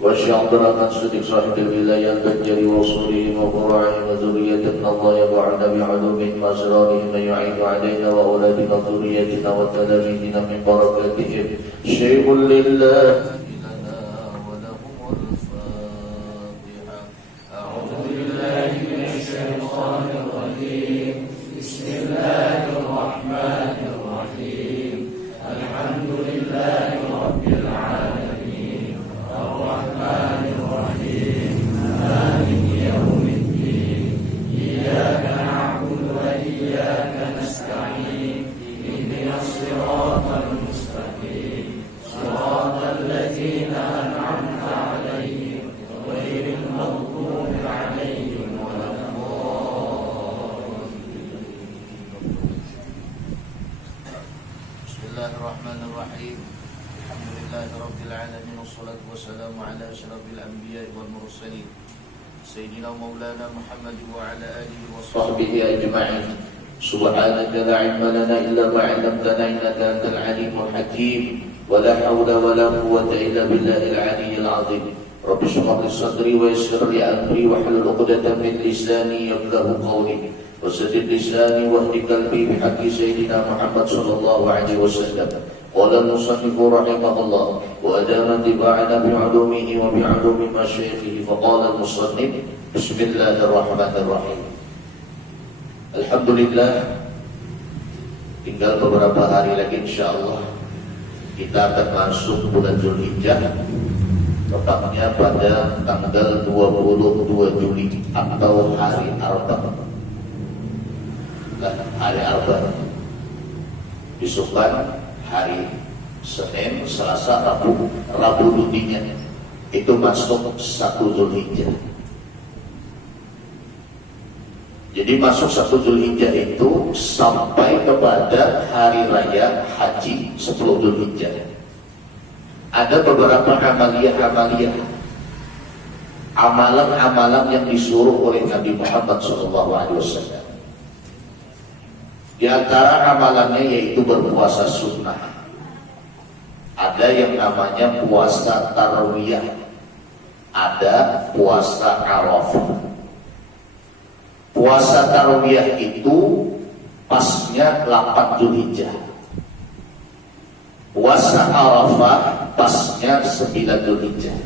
wa Syekh Abdul Rahman Siddiq sahib al-wilayah al-Bajri wa usulihim wa qura'ihim wa dhurriyyatin Allah yab'ana bi'ulumihim wa asrarihim man yu'idu alayna wa auladina dhurriyyatina wa talamidina min barakatihim syai'un lillah lana wa lahumul Fatihah. A'udzu billahi minasy syaithanir rajim. Bismillahirrahmanirrahim. Alhamdulillahi rabbil alamin. Ar-Rahmanir Rahim. Maliki yaumiddin. Iyyaka na'budu wa iyyaka nasta'in. Ihdinas siratal mustaqim. Siratal ladzina an'amta 'alaihim ghairil maghdubi 'alaihim waladdallin. Bismillahirrahmanirrahim. Alhamdulillahirabbil alamin wassalatu wassalamu ala asyrafil anbiya'i wal mursalin sayyidina maulana Muhammad wa ala alihi wa sahbihi ajma'in. Subhanaka la ilma lana illa ma 'allamtana innaka antal alimul hakim wa la hawla wa la quwwata illa billahil aliyyil azim. Rabbi shrah li sadri wa yassir li amri wa hlul 'uqdatam min lisani yafqahu qawli wa saddid lisani wa hdi qalbi bi haqqi sayyidina Muhammad sallallahu alaihi wasallam. Qala al-musannif rahimahullah wa adama tiba'ana bi'ulumihi wa bi'ulumi masyayikhihi. Faqala al-musannif bismillahirrahmanirrahim. Alhamdulillah, tinggal beberapa hari lagi insyaallah kita akan masuk bulan Zulhijjah, tepatnya pada tanggal 22 Juli atau hari Arafah. Hari Arafah besok kan hari Senin, Selasa, Rabu dudinya itu masuk 1 Zulhijjah. Jadi masuk 1 Zulhijjah itu sampai kepada hari raya haji 10 Zulhijjah. Ada beberapa amalan-amalan yang disuruh oleh Nabi Muhammad SAW. Di antara amalannya yaitu berpuasa sunnah. Ada yang namanya puasa tarawiyah, ada puasa Arafah. Puasa tarawiyah itu pasnya 8 Zulhijjah. Puasa Arafah pasnya 9 Zulhijjah.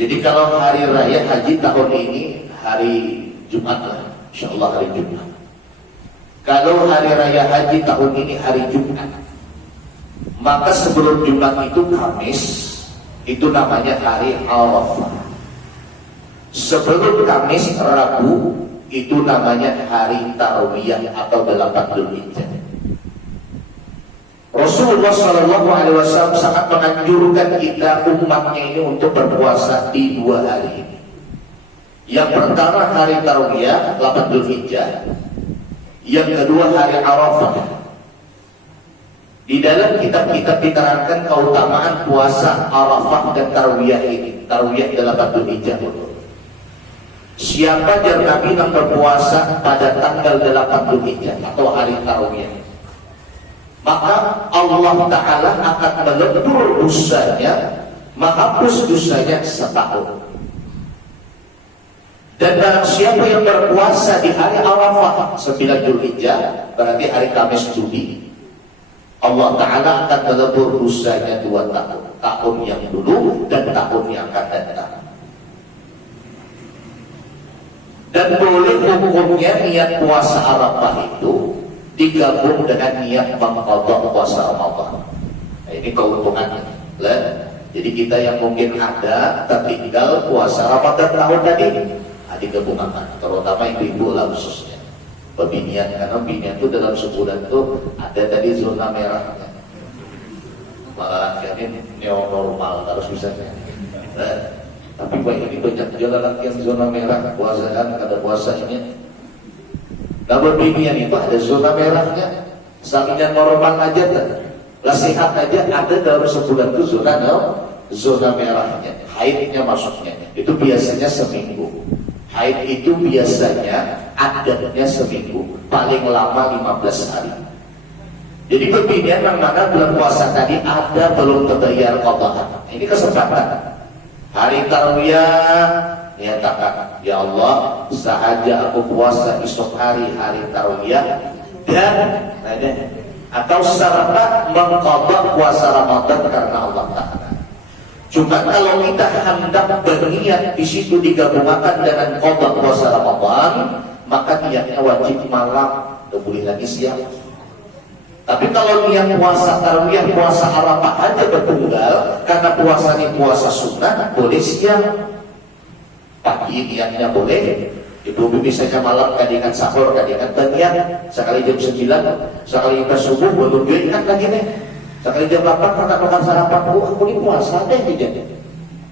Jadi kalau hari raya haji tahun ini hari Jumat lah, insyaallah hari Jumat. Kalau hari raya haji tahun ini hari Jumat, maka sebelum Jumat itu Kamis, itu namanya hari Arafah. Sebelum Kamis Rabu, itu namanya hari Tarawiyah atau 8 Zulhijjah. Rasulullah SAW sangat menganjurkan kita umatnya ini untuk berpuasa di 2 hari ini. Yang pertama hari Tarawiyah 8 Zulhijjah, yang kedua hari Arafah. Di dalam kitab-kitab diterangkan keutamaan puasa Arafah dan Tarawiyah ini. Tarawiyah 8 Zulhijjah. Siapa jar Nabi yang berpuasa pada tanggal 8 Zulhijjah atau hari Tarawiyah, maka Allah Ta'ala akan melebur dosanya, menghapus dosanya setahun. Dan barang siapa yang berpuasa di hari Arafah 9 Zulhijjah, berarti hari Kamis Juli, Allah Ta'ala akan melebur dosanya 2 tahun. Tahun yang dulu dan tahun yang akan datang. Dan boleh hukumnya niat puasa Arafah itu digabung dengan niat mengqadha puasa Ramadan. Nah, ini keuntungannya. Jadi kita yang mungkin ada tertinggal puasa Ramadan tahun tadi, digabungkan, terutama ibu-ibu lah khususnya pebinian, karena binian itu dalam sebulan itu ada tadi zona merahnya, malah ini neonormal harus bisa. Tapi ini banyak juga laki yang zona merah puasaan, ada puasa ini Nah berbinian itu ada zona merahnya. Salinan normal aja nasihat aja ada dalam sebulan itu zona merahnya. Haidnya masuknya itu biasanya seminggu. Haid itu biasanya adanya seminggu, paling lama 15 hari. Jadi berbinian yang mana bulan puasa tadi ada belum terbayar qadha. Ini kesempatan. Hari tarwiyah ya katakan, ya Allah, sahaja aku puasa esok hari tarwiyah dan atau serta mengqadha puasa Ramadan karena Allah Ta'ala. Cuma kalau kita hendak berniat di situ digabungkan dengan qadha puasa Ramadan, maka niatnya wajib malam, tidak boleh lagi siang. Tapi kalau niat puasa tarawih, puasa Arafah aja bertunggal, karena puasa ini puasa sunnah, boleh siang. Pagi niatnya boleh. Ibu misalnya malam kadingan sahur, kadingan berniat, sekali jam 9, sekali kita subuh baru ingat lagi nih. Sekali jam 8 kakak makan sarapan, aku ini puasa deh jadi.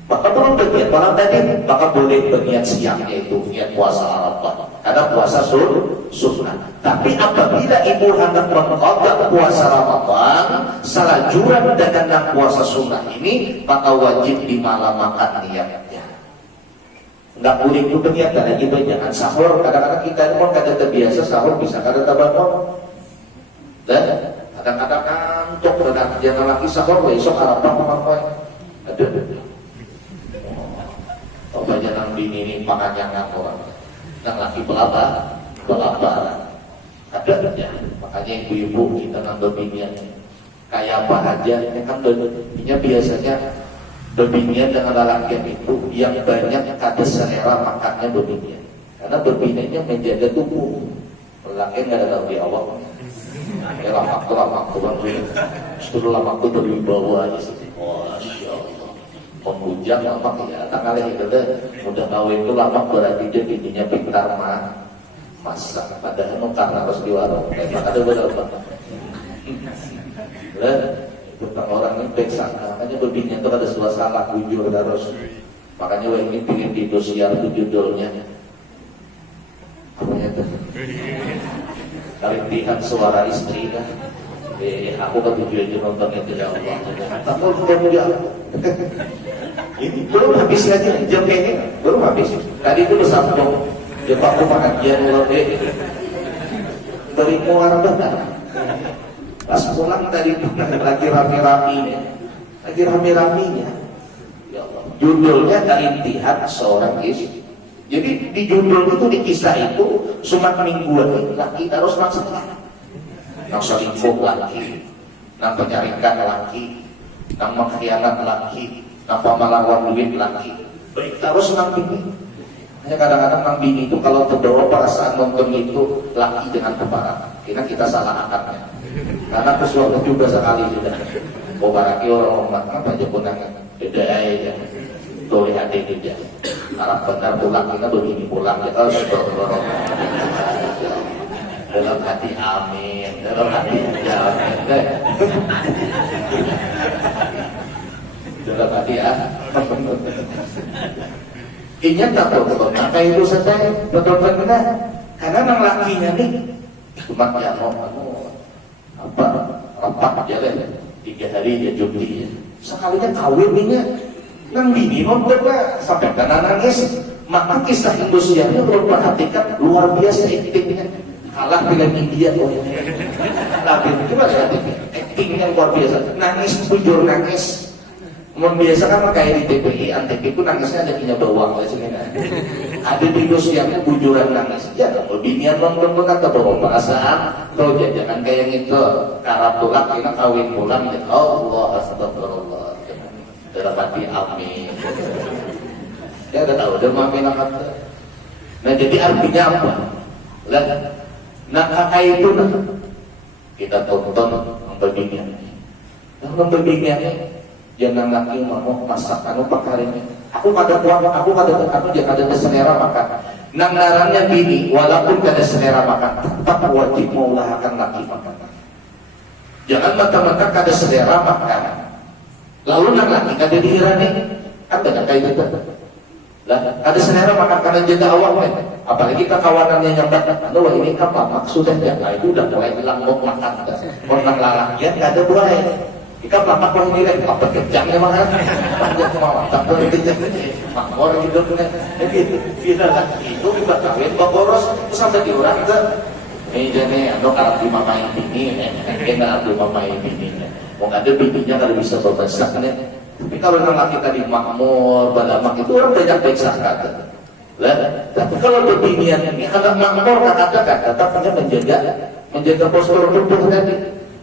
Maka belum berniat malam tadi, maka boleh berniat siang, yaitu niat puasa Arafah. Karena puasa sunnah. Tapi apabila ibu hendak mengqadha puasa Ramadan salajuran dengan puasa sunnah ini, maka wajib di malam makan niatnya. Nggak boleh itu berniat lagi jangan sahur. Kadang-kadang kita pun kadang terbiasa sahur bisa kadang tabanon. Dan kadang-kadang kantuk dan jangan lagi sahur besok Arafah apa? Ada. Oh banyak nang bini ini makannya orang. Nang laki belabaran. Ada ya. Makanya ibu-ibu kita ngambil binian kayak apa aja. Ini kan bininya biasanya berbinian dengan lelaki itu yang banyak ada selera makannya berbinian. Karena berbiniannya menjaga tubuh. Lelaki nggak ada tahu di awal. Lama waktu setelah waktu berwibawa aja sih. Masya Allah. Pembujang lama ya. Tanggalnya itu udah kawin itu lama berarti dia bininya pintar masak. Padahal karena harus di warung. Ada berapa? Tentang orang ini peksa, makanya berbinnya itu ada suasana bujur terus. Makanya ini ingin di dosiar itu judulnya apanya itu? Karintihan suara istri kan. Aku kan tujuan nonton itu ya Allah. Tapi belum ini belum habis lagi jam ini belum habis. Tadi itu bersambung. Dia pakai pengajian mulai dari muara benar. Pas pulang tadi lagi rame-ramenya, ya Allah. Judulnya Karintihan Seorang Istri. Jadi di judul itu di kisah itu sumat mingguan laki terus masalah. Nang selingkuh laki, nang penyarikan laki, nang mengkhianat laki, nang pemalawan duit laki. Baik terus nang bini. Hanya kadang-kadang nang bini itu kalau terbawa perasaan nonton itu laki dengan keparangan. Kita salah akarnya. Karena pesuatu juga sekali sudah. Baraki orang apa aja punangan beda aja. Tuh lihat itu dia. Arab benar pulang kita begini pulang ya. Astagfirullah. Dalam hati amin. Dalam hati amin. Dalam hati ingat tak betul. Maka itu saja betul-betul benar. Karena nang lakinya nih cuma ya rapat jalan 3 hari dia cuti sekalinya kawin ini nang bini nonton lah sampai karena nangis. Maka kisah Indonesia ini perlu perhatikan luar biasa aktingnya kalah dengan India tapi gimana akting yang luar biasa nangis bujur nangis biasa kan kayak di TPI Antep itu nangisnya ada punya bawang ada di Indosianya bujuran nangis ya kalau binian nonton atau bawa perasaan kalau jangan kayak gitu karena pulang kita kawin pulang ya Allah astagfirullah dalam hati amin ya udah tahu udah maafin amat. Nah jadi artinya apa nah kakak itu kita tonton membebinian jangan lagi mau masak pakarinnya. Aku kada ada selera makan. Nang ngarannya bini, walaupun kada selera makan, tetap wajib mengulahkan laki makan. Jangan mata-mata kada selera makan. Lalu nang laki kada dihirani, kan kada kayak gitu. Lah, kada selera makan kada jaga awak Apalagi kawanannya nyambat, wah ini kan maksudnya nah itu udah mulai hilang mau makan, orang lalakian gak ada buaya. Kita makan orang nilai apa kejangnya makan, banyak mau tapi kejang orang itu punya, jadi kita itu kita kawin bakoros sampai diurang ke, jadi kalau di mama ini, kalau di mama ini, mau ada bibinya kalau bisa berbesak nih. Tapi kalau lelaki tadi makmur, balamak itu orang banyak baik sangka. Tapi kalau berbinian ini anak makmur kata-kata tetapnya menjaga postur tubuh tadi.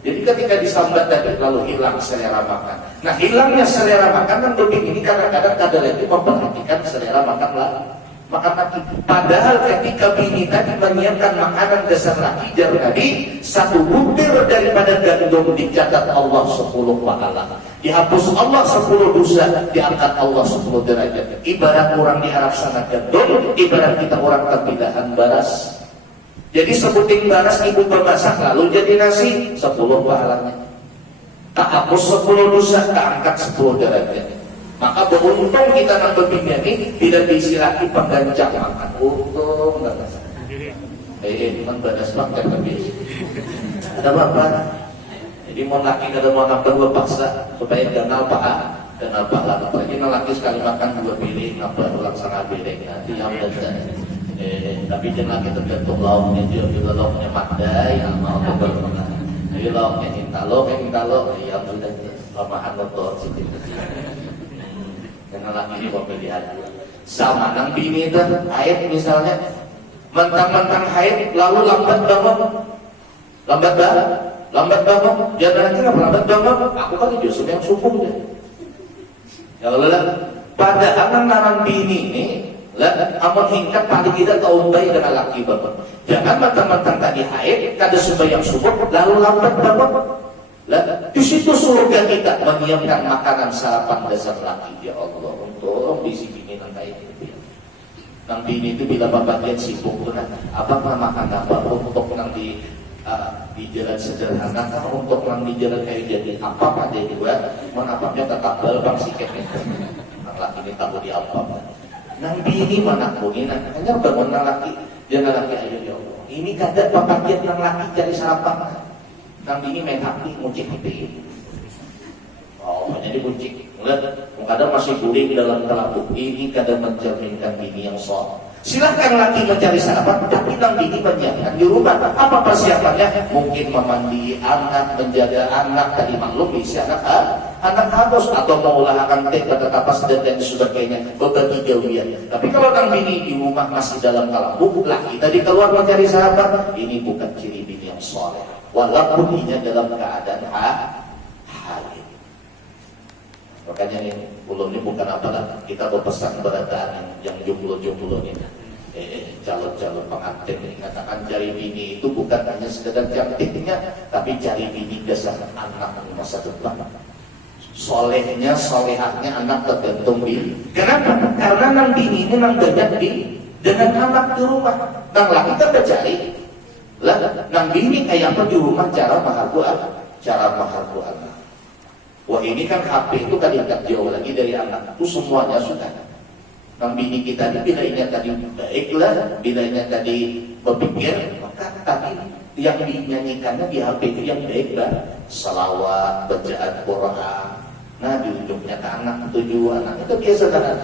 Jadi ketika disambat tadi lalu hilang selera makan. Nah hilangnya selera makan kan begini ini kadang-kadang lagi memperhatikan selera makan lagi. Padahal ketika bini tadi menyiapkan makanan dasar laki jadi 1 butir daripada gandum dicatat Allah 10 pahala. Dihapus Allah 10 dosa, diangkat Allah 10 derajat. Ibarat orang di Arab sana gandum, ibarat kita orang terbidahan baras. Jadi sebuting baras ibu memasak lalu jadi nasi 10 pahalanya. Tak hapus 10 dosa, tak angkat 10 derajat. Maka beruntung kita nambah ini tidak diisi lagi penggancang makan. Untung nggak masak. Teman badas makan habis. Ada apa? Jadi mau laki kada mau nambah paksa supaya kenal pahala. Apalagi laki sekali makan 2 piring, nambah ulang setengah piring. Nanti yang dan tapi jangan kita tergantung lauknya juga lauknya madai mau bermenang. Jadi lauknya hintalo, ya sudah lamahan motor sedikit. Karena lagi ini mau pilihan. Sama nang bini itu haid misalnya, mentang-mentang haid lalu lambat bangun. Jangan nanti nggak lambat bangun. Aku kan justru yang subuh deh. Ya Allah, pada anak bini ini. Amun hingkat paling tidak taumbai dengan laki bapak. Jangan mentang-mentang tadi haid, kada sembahyang subuh, lalu lambat bangun. Di situ surga kita menyiapkan makanan sarapan dasar laki. Ya Allah, untuk bisi bini nanti ini. Nang bini itu bila bapak lihat sibuk tuh, apa makan apa untuk nang di jalan sederhana, untuk nang di jalan kayak jadi apa pada juga, menapaknya tetap balbang siketnya. Nang laki ini tahu di apa. Nang bini mana kuning, hanya bangun nang laki, jangan laki ayo ya Allah. Ini kadang bapak lihat nang laki cari sarapan, nang bini main api, muncik itu. Oh, jadi muncik. Lihat, kadang masih guling dalam kelabu. Ini kadang mencerminkan bini yang soleh. Silahkan laki mencari sarapan, tapi nang bini menyiapkan di rumah. Apa persiapannya? Mungkin memandi anak, menjaga anak, tadi maklum isi anak harus atau mengulahkan teh kata tapas dan sebagainya, berbagi jauhian. Tapi kalau nang bini di rumah masih dalam kelabu, laki tadi keluar mencari sarapan, ini bukan ciri bini yang soleh. Walaupun ini dalam keadaan haid. Makanya ini, ulun ini bukan apalah, kita berpesan kepada yang jomblo-jomblo ini, calon-calon pengantin ini, katakan cari bini itu bukan hanya sekedar cantiknya, tapi cari bini dasar anak masa depan. Solehnya, solehahnya anak tergantung bini. Kenapa? Karena nang bini ini nang banyak dengan anak di rumah. Nang laki kan cari, nang bini kayak apa di rumah cara maharku anak. Wah ini kan HP itu kan diangkat jauh lagi dari anak itu semuanya sudah. Nang bini kita ini bilainya tadi baiklah, bilainya tadi berpikir, maka tapi yang dinyanyikannya di HP itu yang baiklah, salawat, bacaan Quran. Nah di ujungnya ke anak tujuan, anak itu biasa kan.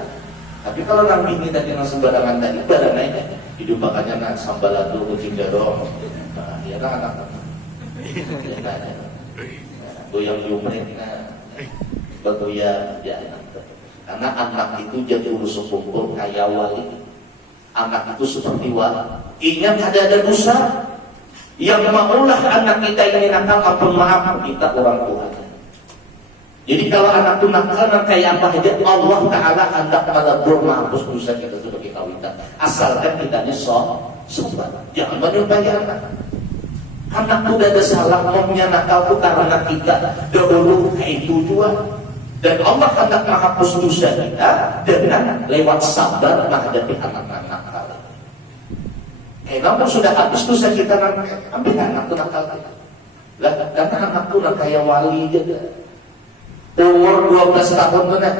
Tapi kalau nang bini tadi yang sembarangan tadi badannya hidup makanya nang sambalado kucing dorong, nah ya kan anak. Ya kan. Goyang jumreh, bergoyang ya karena anak itu jadi urus kumpul kayak wali. Anak itu seperti wali. Ingat ada dosa yang maulah anak kita ini nakal, ampun maaf kita orang tua. Jadi kalau anak itu nakal kayak apa aja, Allah Taala hendak melebur menghapus dosa kita sebagai kawitan. Asalkan kita sobat, jangan menyupai anak. Anak itu ada salah, maunya nakal itu karena kita dahulu kayak tujuan. Dan Allah hendak menghapus dosa kita dengan lewat sabar menghadapi anak-anak nakal. Namun sudah habis dosa kita nanti, ambil anak itu nakal kita. Karena anak itu kayak wali juga. Umur 12 tahun benar.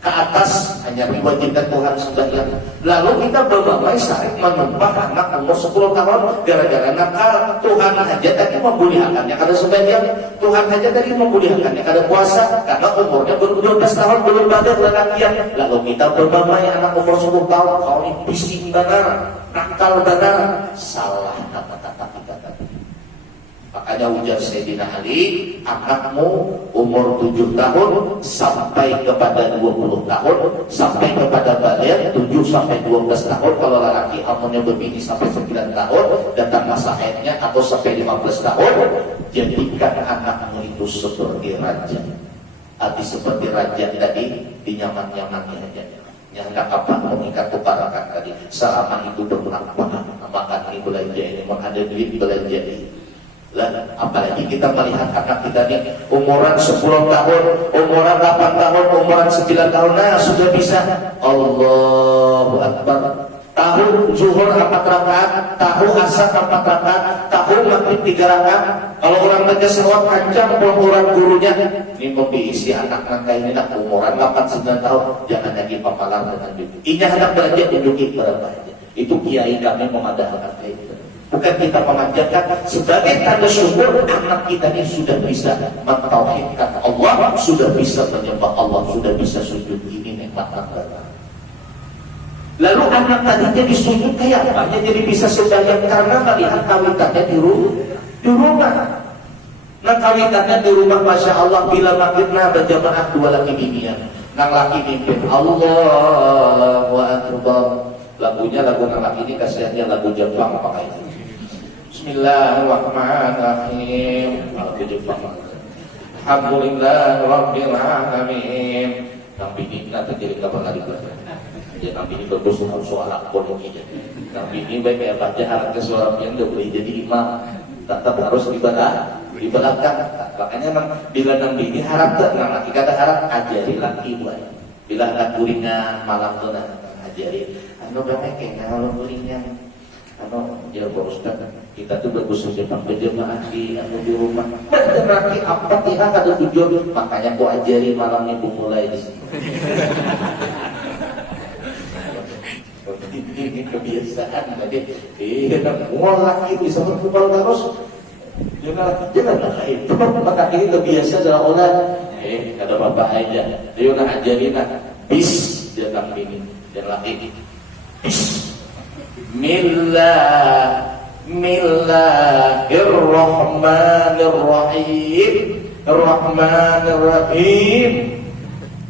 ke atas hanya diwajibkan Tuhan sembahyang. Lalu kita berbamai saling menumpah anak umur 10 tahun gara-gara nakal. Tuhan aja tadi membulihakannya kada sembahyang, Tuhan aja tadi membulihakannya kada puasa karena umurnya baru 12 tahun belum balik lelakian. Lalu kita berbamai anak umur 10 tahun, kau ini bising benar, nakal benar, salah kata-kata kita tadi. Makanya ujar Sayyidina Ali, anakmu umur 7 tahun sampai kepada 20 tahun, sampai kepada balik 7 sampai 12 tahun, kalau lelaki umurnya berbini sampai 9 tahun, datang masa haidnya atau sampai 15 tahun, jadikan anakmu itu seperti raja. Arti seperti raja tadi, dinyaman-nyamannya aja. Yang hendak apa mengikat tukarakan tadi, selama itu berlaku, makan ini belanja ini, mau ada duit belanja ini. Lah, apalagi kita melihat anak kita ini umuran 10 tahun, umuran 8 tahun, umuran 9 tahun, nah sudah bisa Allahu Akbar. Tahu zuhur 4 rakaat, tahu asar 4 rakaat, tahu maghrib 3 rakaat. Kalau orang baca selawat panjang umuran gurunya, ini membiisi anak angka ini nak umuran 8-9 tahun, jangan lagi pemalang dengan duit. Ini anak belajar tunjukin berapa aja. Itu kiai kami memadahkan itu. Bukan kita memanjakan, sebagai tanda syukur anak kita ini sudah bisa mentauhidkan Allah, sudah bisa menyembah Allah, sudah bisa sujud. Ini nikmat Allah. Lalu anak tadinya disujud kayak apa? Jadi bisa sembahyang karena melihat kawitannya di rumah. Nah kawitannya di rumah, masya Allah, bila maghribna berjamaah 2 laki binian, nang laki mimpin Allahu Akbar. Lagunya lagu nang laki ini kasihannya lagu Jepang apa itu? Bismillahirrahmanirrahim. Lagu Jepang. Alhamdulillah Rabbil Alamin. Nang bini nanti jadi kapan lagi belajar? Ya nang bini bagus harus soal politik. Nang bini baik ya baca harap ke suaminya udah boleh jadi imam. Tetap harus ibadah di belakang. Makanya nang bila nang bini harap tak nang laki kata harap ajari laki buat. Bila anak kuringan malam tuh nang ajari. Anu banyak kena kalau kuringan. Anu ya Pak Ustaz, kita tuh bagus saja berjamaah di rumah. Dan laki apa tidak ada tujuan, makanya kau ajari malamnya ku mulai di sini. Ini kebiasaan tadi. Laki bisa berkepal terus. Jangan itu. Maka ini kebiasaan adalah orang. Ada bapak aja. Dia nak ajarin nak bis jangan ini dan laki. Bismillahirrahmanirrahim.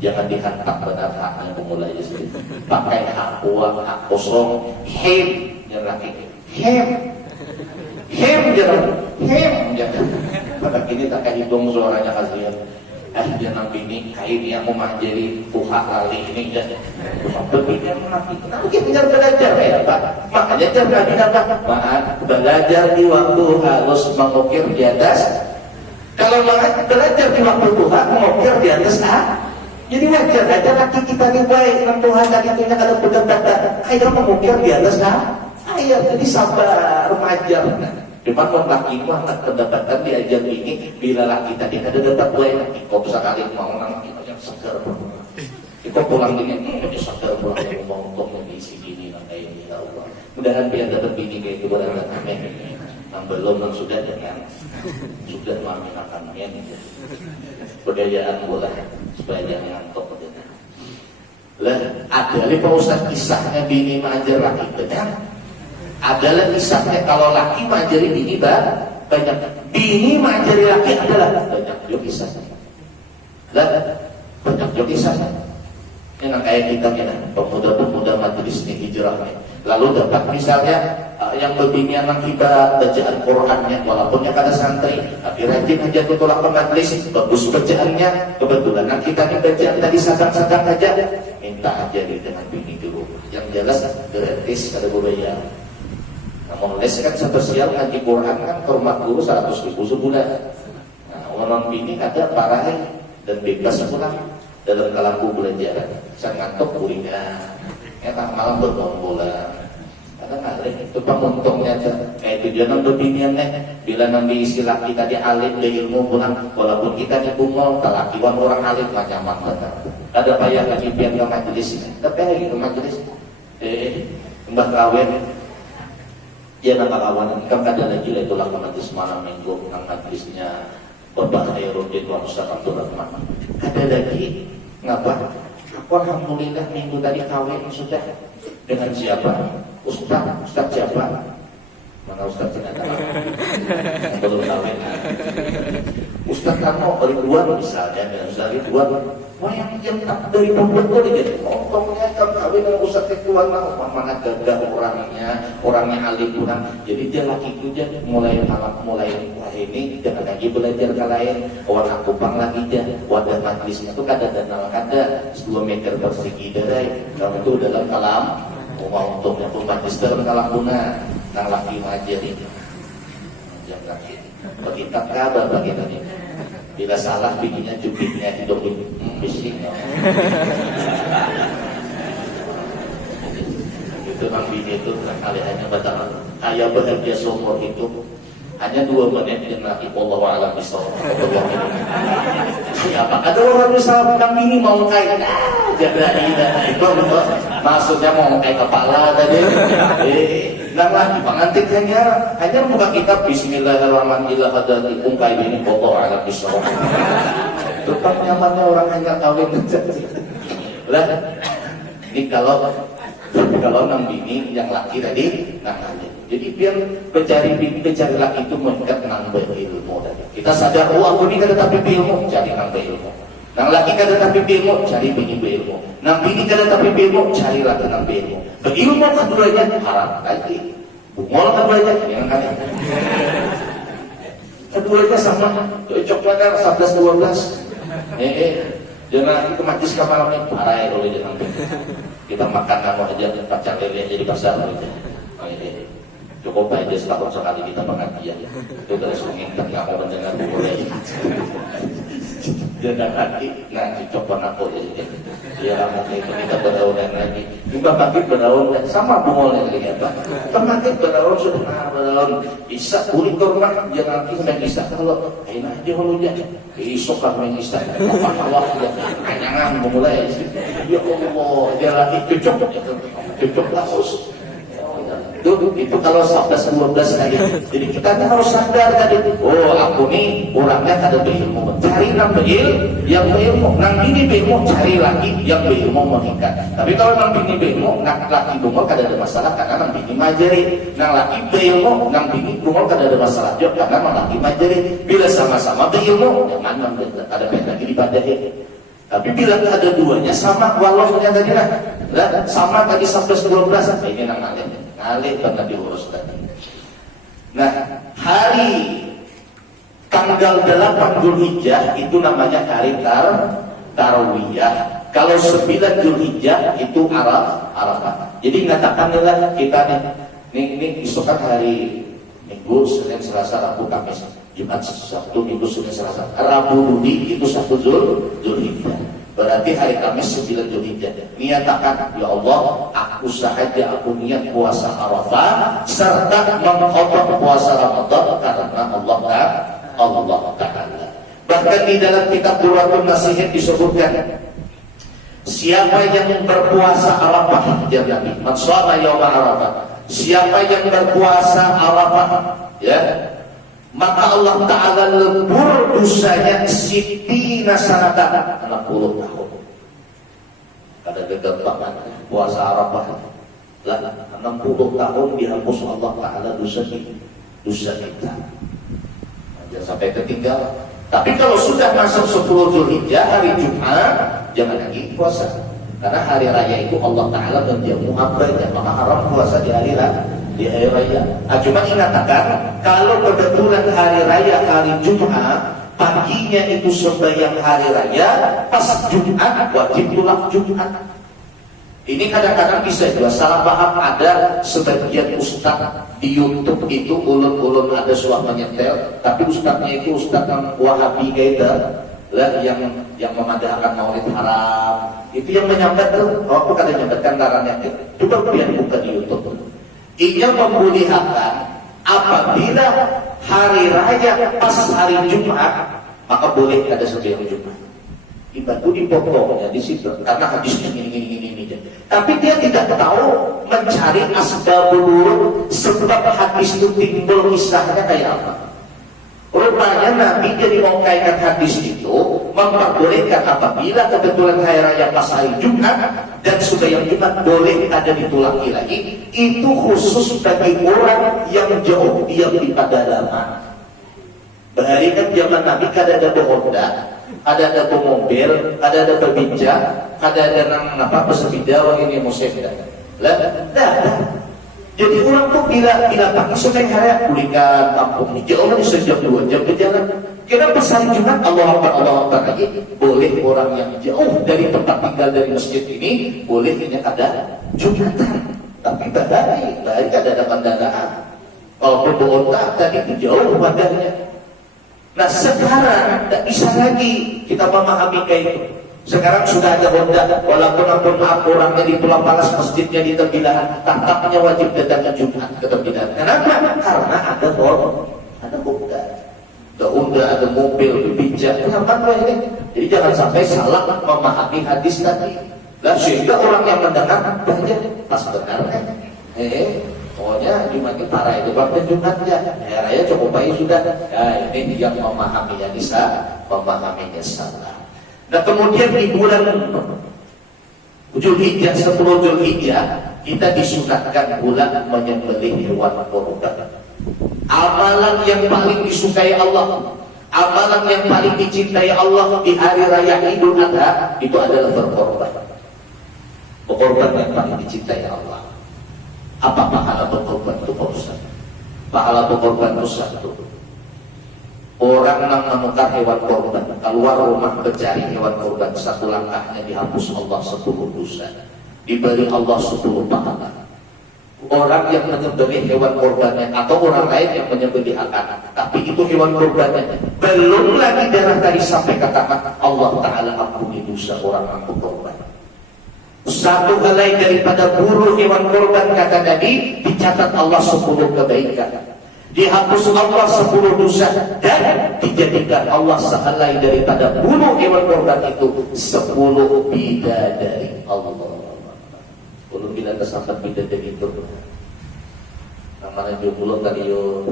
Jangan dihantam benar haknya pemulai sendiri. Pakai hak uang, hak kosong. Him jangan lagi. Him jangan. Pada kini tak kayak hidung suaranya kasihan. Jangan bini kain yang mau menjadi puhak lali ini dan berbeda menafik. Kenapa kita belajar ya Pak? Makanya jangan apa? Belajar di waktu harus mengukir di atas. Kalau belajar di waktu Tuhan mengukir di atas jadi wajar aja laki kita ini baik dengan Tuhan dan itunya kalau benar-benar kayak mengukir di atas ayo jadi sabar remaja. Cuma laki mah pendapatan diajar ini bila laki tadi ada dapat gue laki kok sekali mau nang kita yang segar itu pulang ini segar pulang mau untuk mengisi gini nang kayak ini ya Allah. Mudahan biar dapat bini kayak itu berada amin. Yang belum yang sudah dengan sudah mengaminakan amin. Budayaan boleh supaya jangan ngantuk betul. Lah ada Pak Ustaz kisahnya bini mengajar laki benar. Adalah kisahnya kalau laki mengajari bini banyak, bini mengajari laki adalah banyak juga kisahnya. Banyak juga kisahnya. Ini yang kayak kita ini, pemuda-pemuda majelis ini hijrahnya. Lalu dapat misalnya yang berbinian akibat bacaan Qurannya, walaupun yang ada santri, tapi rajin aja tutulak ke majelis, bagus bacaannya. Kebetulan yang kita ini bacaan tadi sadang-sadang aja, minta ajari dengan bini dulu. Yang jelas gratis kada bayar. Namun les kan spesial ngaji Quran kan ke rumah guru 100.000 sebulan. Nah, orang bini ada parahin dan bebas pulang dalam kalamku belajar. Saya ngantuk kuliah, malam bermain bola. Karena ngalir itu penguntungnya kayak tujuan beginian bila nanti istilah kita di alim di ilmu pulang walaupun kita di bungol kelakiwan orang alim macam mana ada payah lagi biar ke majelis tapi lagi ke majelis mbak kawin ya nama kawan kan ada lagi lah itulah majelis malam minggu nang majelisnya Bapak Khairuddin wa Ustaz Abdul Rahman ada lagi ngapa aku alhamdulillah minggu tadi kawin sudah dengan siapa Ustaz siapa mana Ustaz ternyata belum kawin Ustaz kamu Ridwan misalnya dan Ustaz Ridwan wah yang tak dari betul jadi ngomongnya kan kawin dengan Ustaz Ridwan mana gagah orangnya alim kurang jadi dia laki itu mulai wah ini jangan lagi belajar ke lain orang kupang lagi dia wadah majlisnya itu kada ada 2 meter persegi dari kalau itu dalam kalam mau untuknya pun majlis dalam kalam guna nang laki majari jangan laki begitu kabar bagi tadi bila salah bikinnya cubitnya hidup bising itu memang bini itu kaliannya batal ayah bahagia seumur itu hanya 2 menit yang laki wallahu a'lam bishawab siapa ada orang misalnya bilang bini mau kait jadi itu maksudnya mau kait kepala tadi nang lagi pengantin hanya buka kitab Bismillahirrahmanirrahim hadati ungkai ini wallahu a'lam bishawab tetap nyamannya orang hanya kawin lah ini kalau nang bini yang laki tadi nang alim jadi biar pencari laki itu mengikat nambah ilmu tadi kita sadar aku ini kada tapi ilmu cari nambah ilmu nang laki kada tapi ilmu cari bini ilmu nang bini kada tapi ilmu cari laki nambah ilmu berilmu keduanya haram lagi bungol keduanya jangan kalian keduanya sama cocok benar 11-12 jangan ke majlis ke malam ini parah ya oleh jangan kita makan kamu aja pacar lele jadi pasar cukup aja setahun sekali kita pengajian itu dari sungai nggak mau mendengar boleh jangan hati nah coba aku ya mungkin itu kita berdaun lagi juga makin berdaun sama bungolnya lagi apa makin berdaun sudah berdaun bisa kulit korban jangan lagi sudah bisa kalau enak aja hulunya besok kan main bisa apa kanyangan memulai ya Allah dia lagi cocok langsung itu kalau 11-12 tadi jadi kita harus sadar tadi oh aku nih orangnya ada berilmu cari nang yang berilmu nang ini berilmu cari lagi yang berilmu mengikat tapi kalau nang ini berilmu nang laki bungol kada ada masalah karena nang ini majari nang laki berilmu nang ini bungol kada ada masalah juga karena nang laki majari bila sama-sama berilmu jangan ada beda lagi ibadahnya tapi bila ada duanya sama walaunya tadi lah sama tadi 11-12 ini nang ngalir banget diurus tadi. Nah, hari tanggal 8 Dzulhijjah itu namanya hari Tarwiyah. Kalau 9 Dzulhijjah itu Arafah. Jadi katakanlah kita ini besok kan hari Minggu, Senin, Selasa, Rabu, Kamis, Jumat, Sabtu, Minggu, Senin, Selasa, Rabu, Budi itu 1 Dzulhijjah. Berarti hari Kamis 9 Dzulhijjah. Niatakan, ya Allah, aku sahaja aku niat puasa Arafah serta mengqadha puasa Ramadan karena Allah Ta'ala. Bahkan di dalam kitab Durratun Nasihin disebutkan siapa yang berpuasa Arafah, jangan man shoma yauma Arafah. Siapa yang berpuasa Arafah, ya, maka Allah Ta'ala lebur dosanya sitina sanatan 60 tahun. Ada kegampang puasa Arafah lah 60 tahun dihapus Allah Ta'ala dosa kita. Jangan sampai ketinggalan. Tapi kalau sudah masuk 10 Dzulhijjah hari Jumat jangan lagi puasa. Karena hari raya itu Allah Ta'ala menjamu hambanya, maka haram puasa di hari raya. Cuma ingatkan kalau kebetulan hari raya hari Jumat paginya itu sembahyang hari raya pas Jumat wajib pulang Jumat. Ini kadang-kadang bisa juga salah paham. Ada sebagian ustaz di YouTube itu ulun-ulun ada suah menyetel, tapi ustaznya itu ustaz yang Wahabi kaida lah yang memadahkan maulid haram. Itu yang menyampaikan, aku kada menyampaikan larangan. Coba kalian buka di YouTube. Ia memuliakan apabila hari raya pas hari Jumat, maka boleh ada sembahyang Jumat. Dibantu dipotongnya di situ karena hadisnya gini. Tapi dia tidak tahu mencari asbabul wurud, sebab hadis itu timbul kisahnya kayak apa. Rupanya Nabi jadi mengkaitkan hadis itu memperbolehkan apabila kebetulan hari raya pas hari Jumat dan sembahyang Jumat boleh ada ditulangi lagi. Itu khusus bagi orang yang jauh diam di pedalaman. Bahari kan zaman Nabi kada ada Honda, ada mobil, ada berbincang, ada pesepeda ini musim lah. Jadi orang tuh bila pagi sore hari pulihkan kampung ini jauh nih sejam 2 jam berjalan. Kira pesan Jumat Allah Akbar lagi boleh orang yang jauh dari tempat tinggal dari masjid ini boleh ini ada Jumatan. Tapi bahari ada pandangan. Kalau berbontak tadi itu jauh badannya. Nah sekarang tidak bisa lagi kita memahami kayak itu. Sekarang sudah ada Honda, walaupun orangnya di Pulau Palas, masjidnya di terbidahan, tetapnya wajib datang ke Jumat ke terbidahan. Kenapa? Karena ada Honda, ada mobil, bijak. Kenapa ini? Jadi jangan sampai salah memahami hadis tadi. Lah sehingga orang yang mendengar banyak pas benar. Pokoknya Jumat parah itu waktu Jumatnya. Ya raya cukup baik sudah. Ya ini yang memahaminya bisa, memahaminya salah. Nah kemudian di bulan Zulhijjah, 10 Zulhijjah kita disunatkan bulan menyembelih hewan kurban. Amalan yang paling disukai Allah, amalan yang paling dicintai Allah di hari raya Idul Adha itu adalah berkorban. Berkorban yang paling dicintai Allah. Apa pahala berkorban itu Pak Ustaz? Pahala berkorban itu satu. Orang yang menukar hewan korban, keluar rumah mencari hewan korban, satu langkahnya dihapus Allah 10 dosa, diberi Allah 10 pahala. Orang yang menyembelih hewan korbannya atau orang lain yang menyembelih anak, tapi itu hewan korbannya, belum lagi darah tadi sampai katakan Allah Ta'ala ampuni dosa orang yang berkorban. Satu helai daripada bulu hewan korban kata Nabi dicatat Allah 10 kebaikan, dihapus Allah 10 dosa, dan dijadikan Allah sehelai daripada bulu hewan korban itu 10 bidadari Allah. Belum bila kesampat bidadari itu namanya jomblo tadi yo.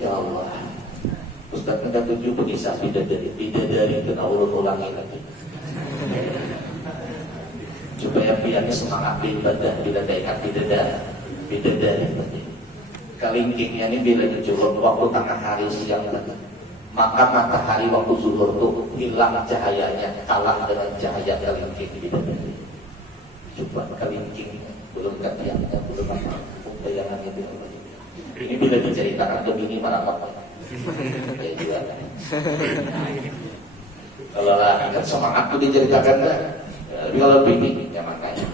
Ya Allah, Ustaz kita tuju pengisah bidadari kena ulang-ulangi lagi supaya biarnya semangat beribadah bila ingat bidadari tadi. Kalingkingnya ini bila dijulur waktu tengah hari siang tadi, maka matahari waktu zuhur itu hilang cahayanya, kalah dengan cahaya kalingking bidadari. Coba kalingking belum katiannya, belum apa bayangan itu. Ini bila diceritakan ke bini mana apa? Ya juga. Kalau lah kan semangat itu diceritakan kan, tapi kalau bini ya makanya.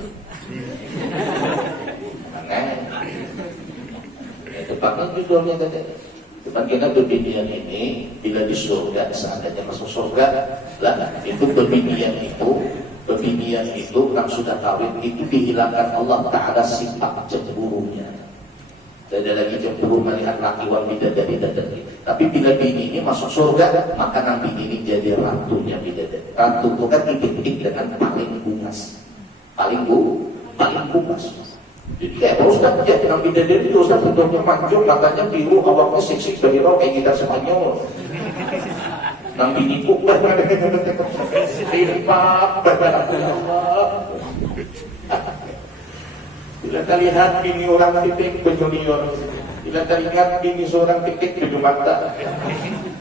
Depannya judulnya tadi. Depan kita berbinian ini bila di surga, seandainya masuk surga, lah itu berbinian itu orang sudah kawin itu dihilangkan Allah Ta'ala sifat cemburunya. Tidak ada lagi cemburu melihat laki bidadari. Tapi bila bini ini masuk surga, maka nanti ini jadi ratunya bidadari. Ratu itu kan identik dengan paling bungas, paling bungas. Jadi kayak Pak Ustaz ya, yang bidadari itu Ustaz bentuknya mancung, matanya biru, awaknya seksi bagi kayak kita Spanyol. Nang bini ku bila terlihat bini orang titik berjunior, bila terlihat bini seorang titik baju mata,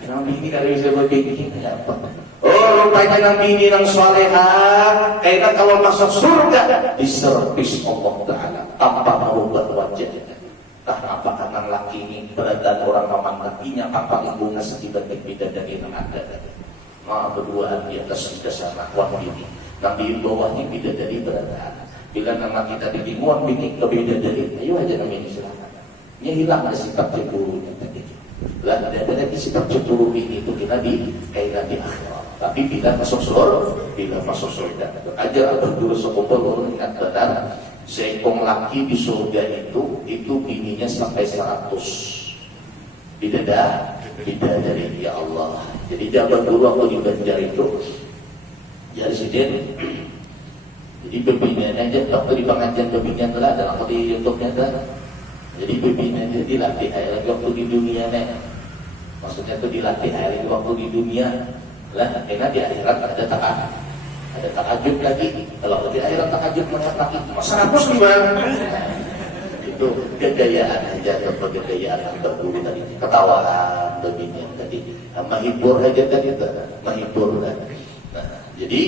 nang bini dari bisa berbini apa? Oh rupanya nang bini nang salehah, kayaknya kalau masuk surga diservis Allah Ta'ala tanpa merubah wajahnya. Apakah nang laki ini beradaan orang memandangnya apa ibunya sedibanding bidadari yang ada. Berduaan di atas sana wang bini, nang di bawahnya bidadari beradaan. Bila nama kita dibimuan bikin ke bidadari, ayo aja namanya silakan. Ini hilang sifat cemburunya tadi. Lah tidak ada lagi sifat cemburu ini itu kita di kaitan di akhirat. Tapi bila masuk surga, ajar berdua sekumpul orang ingat benar seekor laki di surga itu bininya sampai 100 bidadari ya Allah. Jadi jabat dulu aku di Banjar itu ya residen. Jadi pembinaan aja waktu di pengajian pembinaan lah dan aku di YouTube-nya kan. Jadi pembinaan itu dilatih lagi waktu di dunia nih. Maksudnya itu dilatih lagi waktu di dunia lah. Karena di akhirat ada takajub lagi. Kalau di akhirat takajub lagi 100 gimana? Itu kegayaan aja atau kegayaan yang terdulu tadi, ketawaan begini tadi, menghibur aja tadi, menghibur tadi. Nah, jadi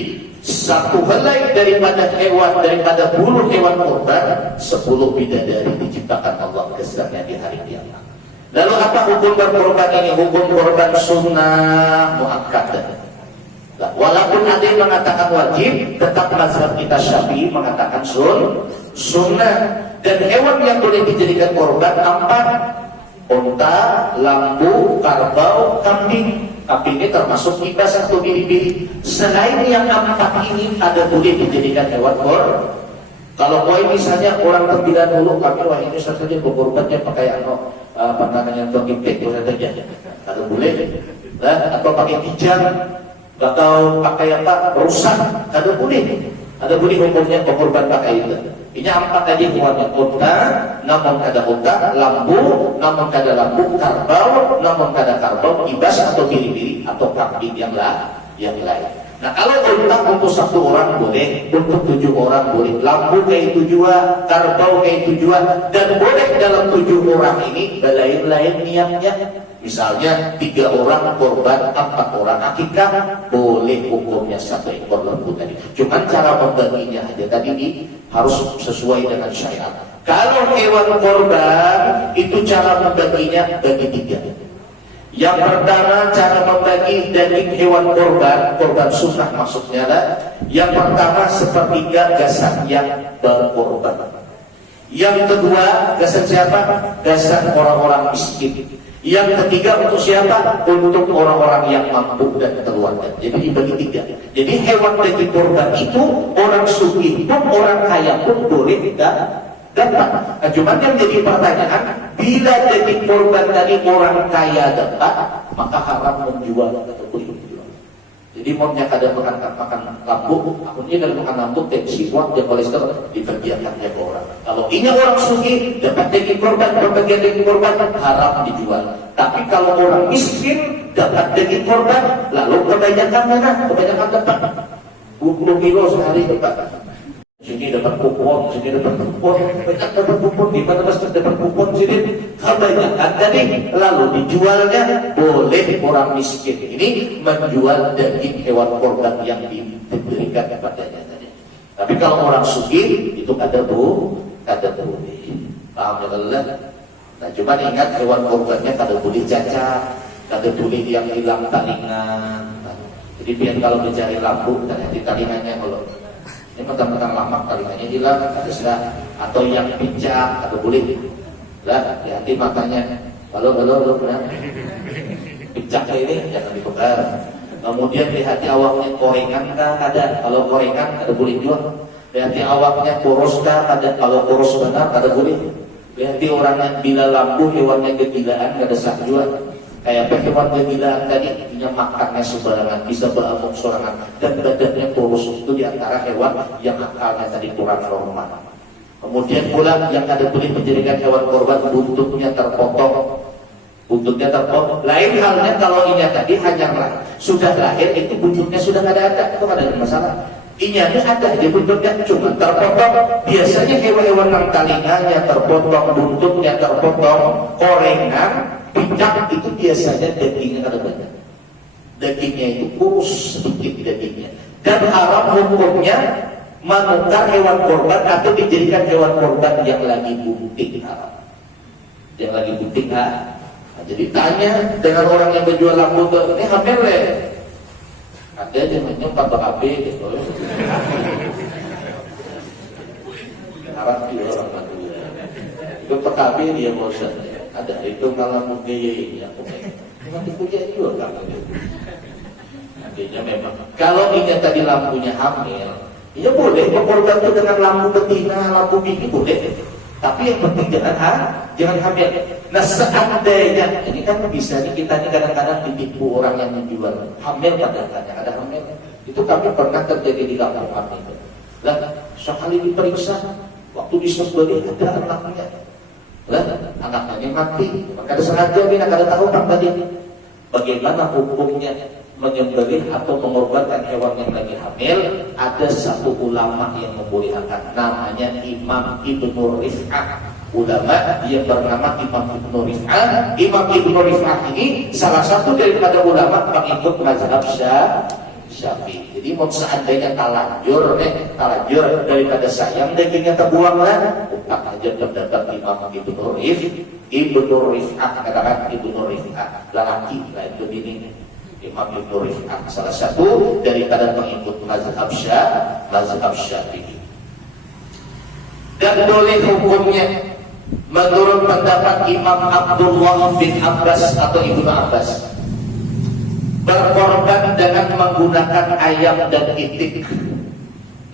satu helai daripada hewan, daripada bulu hewan kurban, 10 bidadari diciptakan Allah kesannya di hari kiamat. Lalu apa hukum berkorban ini? Hukum korban sunnah muakkad. Nah, walaupun ada yang mengatakan wajib, tetap mazhab kita Syafi'i mengatakan sunnah. Dan hewan yang boleh dijadikan korban 4: unta, lambu, kerbau, kambing. Tapi ini termasuk kibas atau biri-biri. Selain yang 4 ini ada boleh dijadikan hewan korban. Kalau misalnya orang terbilang dulu kami wah ini saja berkorbannya pakai apa namanya togipek saja, ada boleh. Nah, atau pakai kijang atau pakai apa rusak, ada boleh. Ada boleh hukumnya berkorban pakai itu. Ini 4 tadi hewannya: unta, namun kada unta, lambu, namun kada lambu, kerbau, namun kada kerbau, kibas atau biri-biri atau kambing yang lain. Nah, kalau unta untuk 1 orang boleh, untuk 7 orang boleh, lambu kayak itu juga, kerbau kayak itu juga, dan boleh dalam 7 orang ini lain-lain niatnya. Misalnya 3 orang korban, 4 orang akikah, boleh hukumnya 1 ekor lembu tadi. Cuma cara membaginya aja tadi harus sesuai dengan syariat. Kalau hewan korban itu cara membaginya bagi 3. Yang pertama cara membagi daging hewan korban sunnah maksudnya lah. Yang pertama sepertiga gasan yang berkorban. Yang kedua gasan siapa? Gasan orang-orang miskin. Yang ketiga untuk siapa? Untuk orang-orang yang mampu dan keluarga. Jadi dibagi 3. Jadi hewan daging korban itu orang sugih pun orang kaya pun boleh dapat. Nah, cuma yang jadi pertanyaan, bila daging korban dari orang kaya dapat, maka haram menjual atau boleh menjual. Jadi maunya kada makan lambu, akhirnya kalau makan lambu tensi kuat dia kolesterol dibagiannya ke orang. Kalau ini orang sugih dapat daging korban, berbagian daging korban haram dijual. Tapi kalau orang miskin dapat daging korban, lalu kebanyakan mana? Kebanyakan dapat 20 kilo sehari dapat. Sini dapat kupon, sini dapat kupon, banyak dapat kupon, di mana masjid dapat kupon sini, kebanyakan tadi, lalu dijualnya boleh orang miskin ini menjual daging hewan korban yang diberikan kepadanya tadi. Tapi kalau orang sugih itu kada boleh, paham ya Allah? Nah, cuma ingat hewan korbannya kada boleh cacat, kada boleh yang hilang talingan. Jadi biar kalau mencari lampu, hati talingannya kalau ini mentang-mentang lama talinganya hilang, ada sudah atau yang pincang, atau boleh lah, hati matanya, halo, benar pincang ini jangan dipegang. Kemudian di hati awaknya korengan kah ada, kalau korengan ada boleh juga. Di hati awaknya kurus kah ada, kalau kurus benar ada boleh. Di hati orang yang bila lampu hewannya kegilaan ada sah juga. Kayak hewan kegilaan tadi, punya makannya sembarangan, bisa beramuk sorangan, dan badannya kurus. Itu diantara hewan yang akalnya tadi kurang normal. Kemudian pula yang ada boleh menjadikan hewan korban buntutnya terpotong. Lain halnya kalau ini tadi hanya sudah lahir itu buntutnya sudah ada, itu ada masalah. Ini ada di buntutnya cuma terpotong. Biasanya hewan-hewan yang talinganya terpotong, buntutnya terpotong, korengan, pincang itu biasanya dagingnya ada banyak. Dagingnya itu kurus sedikit dagingnya. Dan haram hukumnya menukar hewan korban atau dijadikan hewan korban yang lagi bunting haram. Yang lagi bunting haram. Nah, jadi tanya dengan orang yang berjual lampu ini hamil le. Ada aja nyempat BKB gitu. Haram juga orang itu. Itu PKB dia mau ada itu malah mungkin ya nanti punya juga kan. Artinya memang kalau ini tadi lampunya hamil Ya boleh berkorban itu dengan lampu betina, lampu bini boleh. Tapi yang penting jangan hamil. Nah seandainya ini kan bisa nih kita nih kadang-kadang ditipu orang yang menjual hamil padahal ada hamil. Itu kami pernah terjadi di kampung kami. Lah sekali diperiksa waktu disembelih ada anaknya. Lah anaknya mati. Maka sengaja kita kada tahu kan tadi bagaimana hukumnya menyembelih atau mengorbankan hewan yang lagi hamil. Ada satu ulama yang membolehkan, namanya Imam Ibnu Rif'ah. Ulama yang bernama Imam Ibnu Rif'ah. Imam Ibnu Rif'ah ini salah satu daripada ulama pengikut mazhab Syafi'i. Jadi mau seandainya talanjur daripada sayang dagingnya terbuang lah, utak aja terdapat Imam Ibnu Rif'ah, katakan Ibnu Rif'ah, lelaki lah itu bini. Imam Ibnu Rif'ah salah satu daripada pengikut mazhab Syafi'i. Dan boleh hukumnya menurut pendapat Imam Abdullah bin Abbas atau Ibnu Abbas berkorban dengan menggunakan ayam dan itik.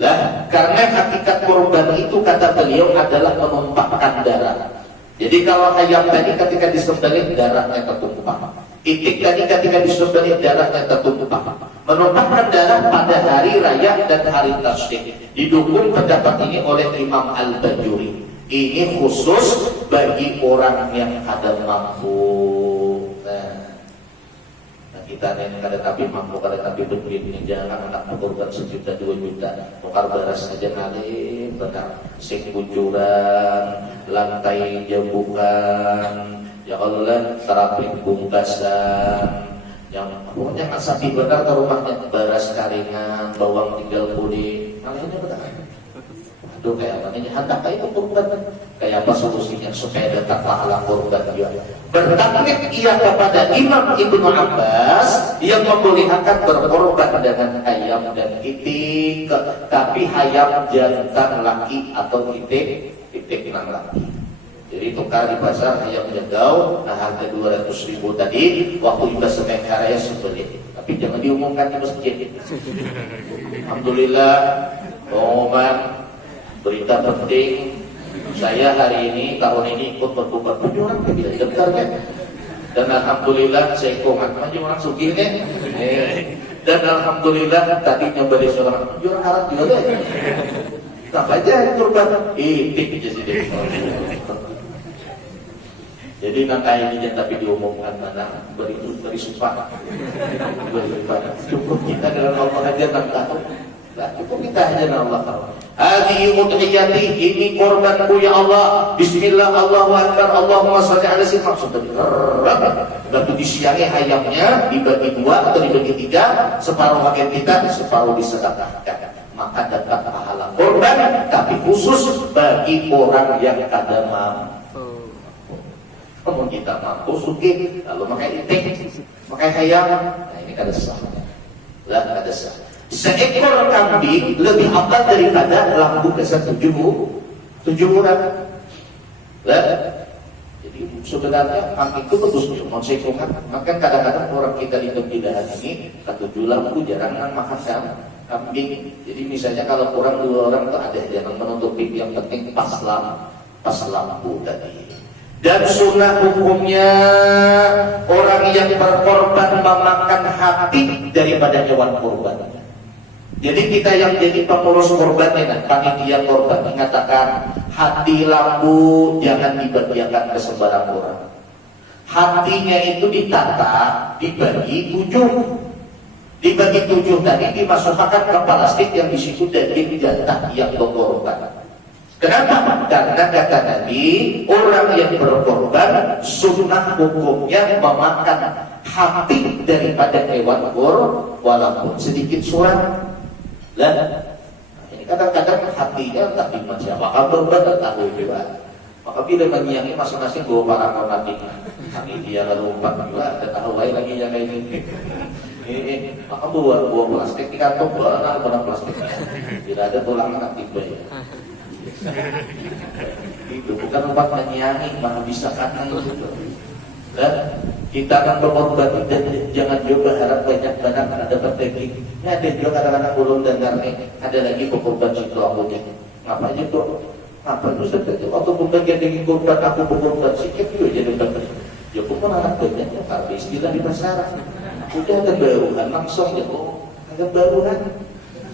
Lah, karena hakikat korban itu kata beliau adalah menumpahkan darah. Jadi kalau ayam tadi ketika disembelih darahnya tertumpah. Itik tadi ketika disembelih darahnya tertumpah. Menumpahkan darah pada hari raya dan hari tasyrik. Didukung pendapat ini oleh Imam Al-Bajuri. Ini khusus bagi orang yang kada mampu. Nah, kita yang kada tapi mampu, kada tapi begini, jangan anak berkorban 1 juta 2 juta. Tukar beras saja ngalir, benar. Sing kucuran, lantai jebukan. Ya Allah, terapi bungkasan yang pokoknya asapi benar ke rumahnya, beras karingan, bawang tinggal kulit, namanya benar. Aduh kayak apa ini? Hendak kayak korban, kayak apa solusinya supaya datang pahala korban dia? Bertaklid ia kepada Imam Ibnu Abbas yang membolehkan berkorban dengan ayam dan itik, tapi ayam jantan laki atau itik nang laki. Jadi tukar di pasar ayam jagau, nah harga 200.000 tadi, waktu juga semekar ya sebeli. Tapi jangan diumumkan di masjid. Alhamdulillah, pengumuman berita penting. Saya hari ini tahun ini ikut berbuka 7 orang ke bilang daftarnya. Dan alhamdulillah saya ikutan 7 orang sugihnya. Dan alhamdulillah tadi nyembeli seorang 7 orang harap juga deh. Tak aja kurban, itik aja sih deh. Jadi nangkai ini jangan tapi diumumkan mana beri sumpah. Cukup kita dengan Allah aja tak tahu. Cukup kita aja dengan Allah tahu. Hadihi udhiyati, ini korbanku ya Allah. Bismillah, Allahu Akbar, Allahumma sholli ala sayyidina Muhammad. Lalu disiangi ayamnya dibagi 2 atau dibagi 3, separuh bagian kita, separuh disedekahkan. Maka dapat pahala korban, tapi khusus bagi orang yang kada mampu. Kalau kita mampu sugih, lalu pakai itik, pakai ayam, nah ini kada sah. Lah kada sah. Seekor kambing lebih afdal daripada lampu besar 7 orang. Lah, jadi sebenarnya kambing itu bagus untuk mensekokan. Maka kadang-kadang orang kita di pembidahan ini 7 lampu jarang makan kambing. Jadi misalnya kalau kurang 2 orang itu ada yang menutupi, yang penting pas lampu tadi. Dan sunnah hukumnya orang yang berkorban memakan hati daripada hewan korban. Jadi kita yang jadi pengurus korban ini, panitia korban mengatakan hati lampu jangan dibagikan ke sembarang orang. Hatinya itu ditata, dibagi 7. Dibagi 7 tadi dimasukkan ke plastik yang di situ daging jantan yang berkorban. Kenapa? Karena kata Nabi, orang yang berkorban sunnah hukumnya memakan hati daripada hewan walaupun sedikit surat. Lah, ini kadang-kadang hatinya tak dimaca, maka berkorban tahu juga. Maka bila menyiangi masing-masing bawa para nabi. Kami dia lalu 4 juga, ada tahu lain lagi yang kayak ini. Maka bawa plastik di kantong, bawa plastik. Tidak ada tulang aktif ya. Itu bukan obat menyiangi, malah bisa kata itu. Dan Kita akan berkorban dan jangan juga harap banyak-banyak karena dapat daging. Ini ada juga kadang-kadang belum dengar nih, ada lagi berkorban situ aku nih. Ngapain itu? Apa itu saja? Waktu pembagian daging korban aku berkorban sikit juga jadi dapat. Ya pun anak banyaknya tapi istilah di pasaran. Udah ada baruan langsung ya kok. Ada baruan.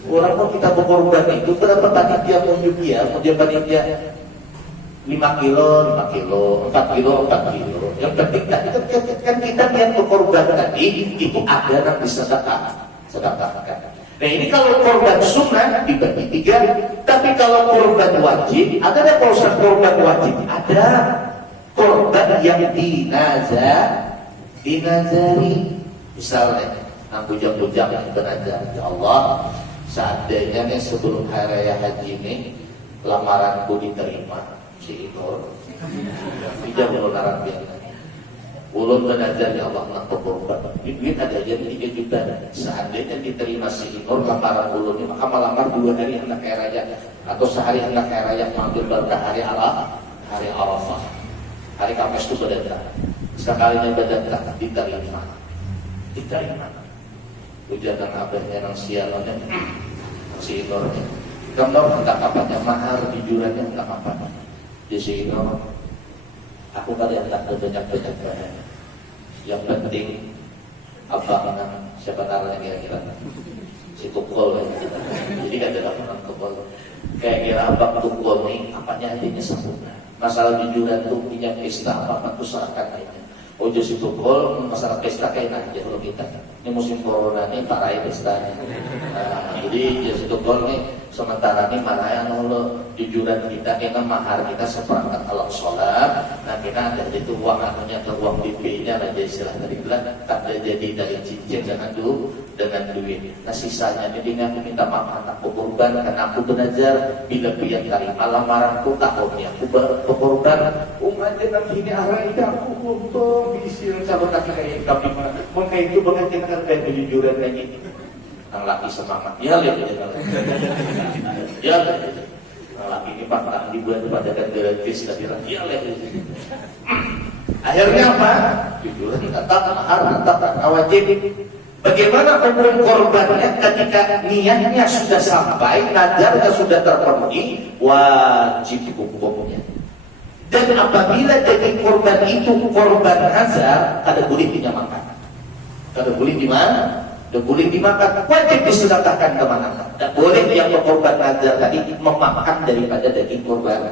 Orang mau kita berkorban itu berapa panitia mau dia panitia 5 kilo, 5 kilo, 4 kilo, 4 kilo. Yang penting kan kita lihat berkorban tadi itu ada yang disedekahkan. Nah ini kalau korban sunnah dibagi 3, tapi kalau korban wajib ada korban wajib ada korban yang dinazari. Misalnya bujang-bujang yang bernazar, ya Allah, seandainya nih sebelum hari raya haji ini lamaranku diterima, si Inur tidak melarang biasa. Ulun bernazar, ya Allah, nak berkorban. Duit ada aja 3 juta. Seandainya diterima si Inur lamaran ulun ini, maka melamar 2 hari hendak hari raya atau sehari hendak hari raya, mengambil berkah hari Arafah. Hari Kamis itu berdatang. Sekalinya berdatang diterima. Ujian abahnya nang sialonnya si Inornya. Kamu hendak apanya mahar jujurannya hendak apa? Di si Inor, aku kalian tak banyak bahan. Yang penting abang siapa namanya kira-kira si Tukul. Jadi kan ada orang Tukul. Kayak kira abang Tukul nih apanya hatinya sempurna. Masalah jujuran tuh punya pesta apa tuh serahkan aja. Ojo si Tukul masalah pesta kayak aja kalau kita. Ini musim corona nih parai pestanya. Jadi si Tukul nih sementara nih marahan lo jujuran kita kena mahar kita seperangkat alat sholat. Nah kita ada itu uang anunya atau uang BP-nya aja istilah tadi bilang ada jadi dari cincin dengan duit. Nah sisanya jadi aku minta maaf aku berkorban karena aku belajar bila pihak dari lamaranku tahunnya aku berkorban aja nanti ini arah ini aku untuk bisil sahabat kaki kayak kami maka itu bagaimana kayak kejujuran lagi yang laki semangat ya lihat ya laki ini patah dibuat pada kan gratis tadi ya lihat akhirnya apa jujuran tetap mahar tetap wajib. Bagaimana hukum korbannya ketika niatnya sudah sampai, nadarnya sudah terpenuhi, wajib hukumnya. Dan apabila daging korban itu korban nazar, kada boleh dimakan. Kada boleh dimana? Kada boleh dimakan. Wajib disedekahkan kemana? Tak boleh yang berkorban nazar tadi memakan daripada daging korban.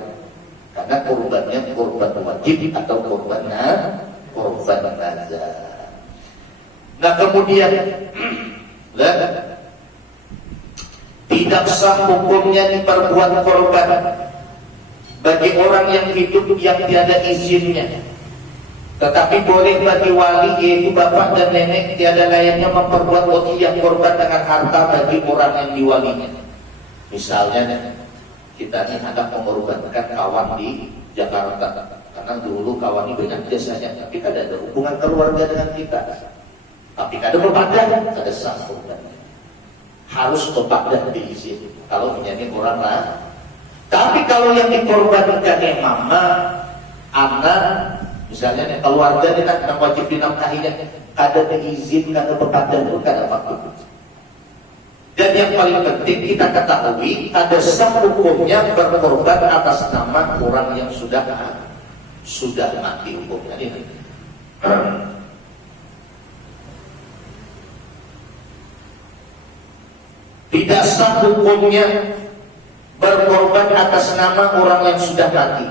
Karena korbannya korban wajib atau korban nazar. Nah kemudian tidak sah hukumnya diperbuat korban bagi orang yang hidup yang tiada izinnya, tetapi boleh bagi wali yaitu bapak dan nenek tiada layaknya memperbuat yang korban dengan harta bagi orang yang diwalinya. Misalnya kita ini hendak mengorbankan kawan di Jakarta karena dulu kawan ini banyak desanya, tapi kada ada hubungan keluarga dengan kita. Tapi kada berbadan, kada sah korbannya. Harus berbadan diizin. Kalau menjadi orang lah. Tapi kalau yang dikorbankan mama, anak, misalnya keluarga ini kan wajib dinafkahinya, kada diizin, kada berbadan pun kada apa-apa. Dan yang paling penting kita ketahui ada sah hukumnya berkorban atas nama orang yang sudah mati hukumnya ini. Tidak sah hukumnya berkorban atas nama orang yang sudah mati,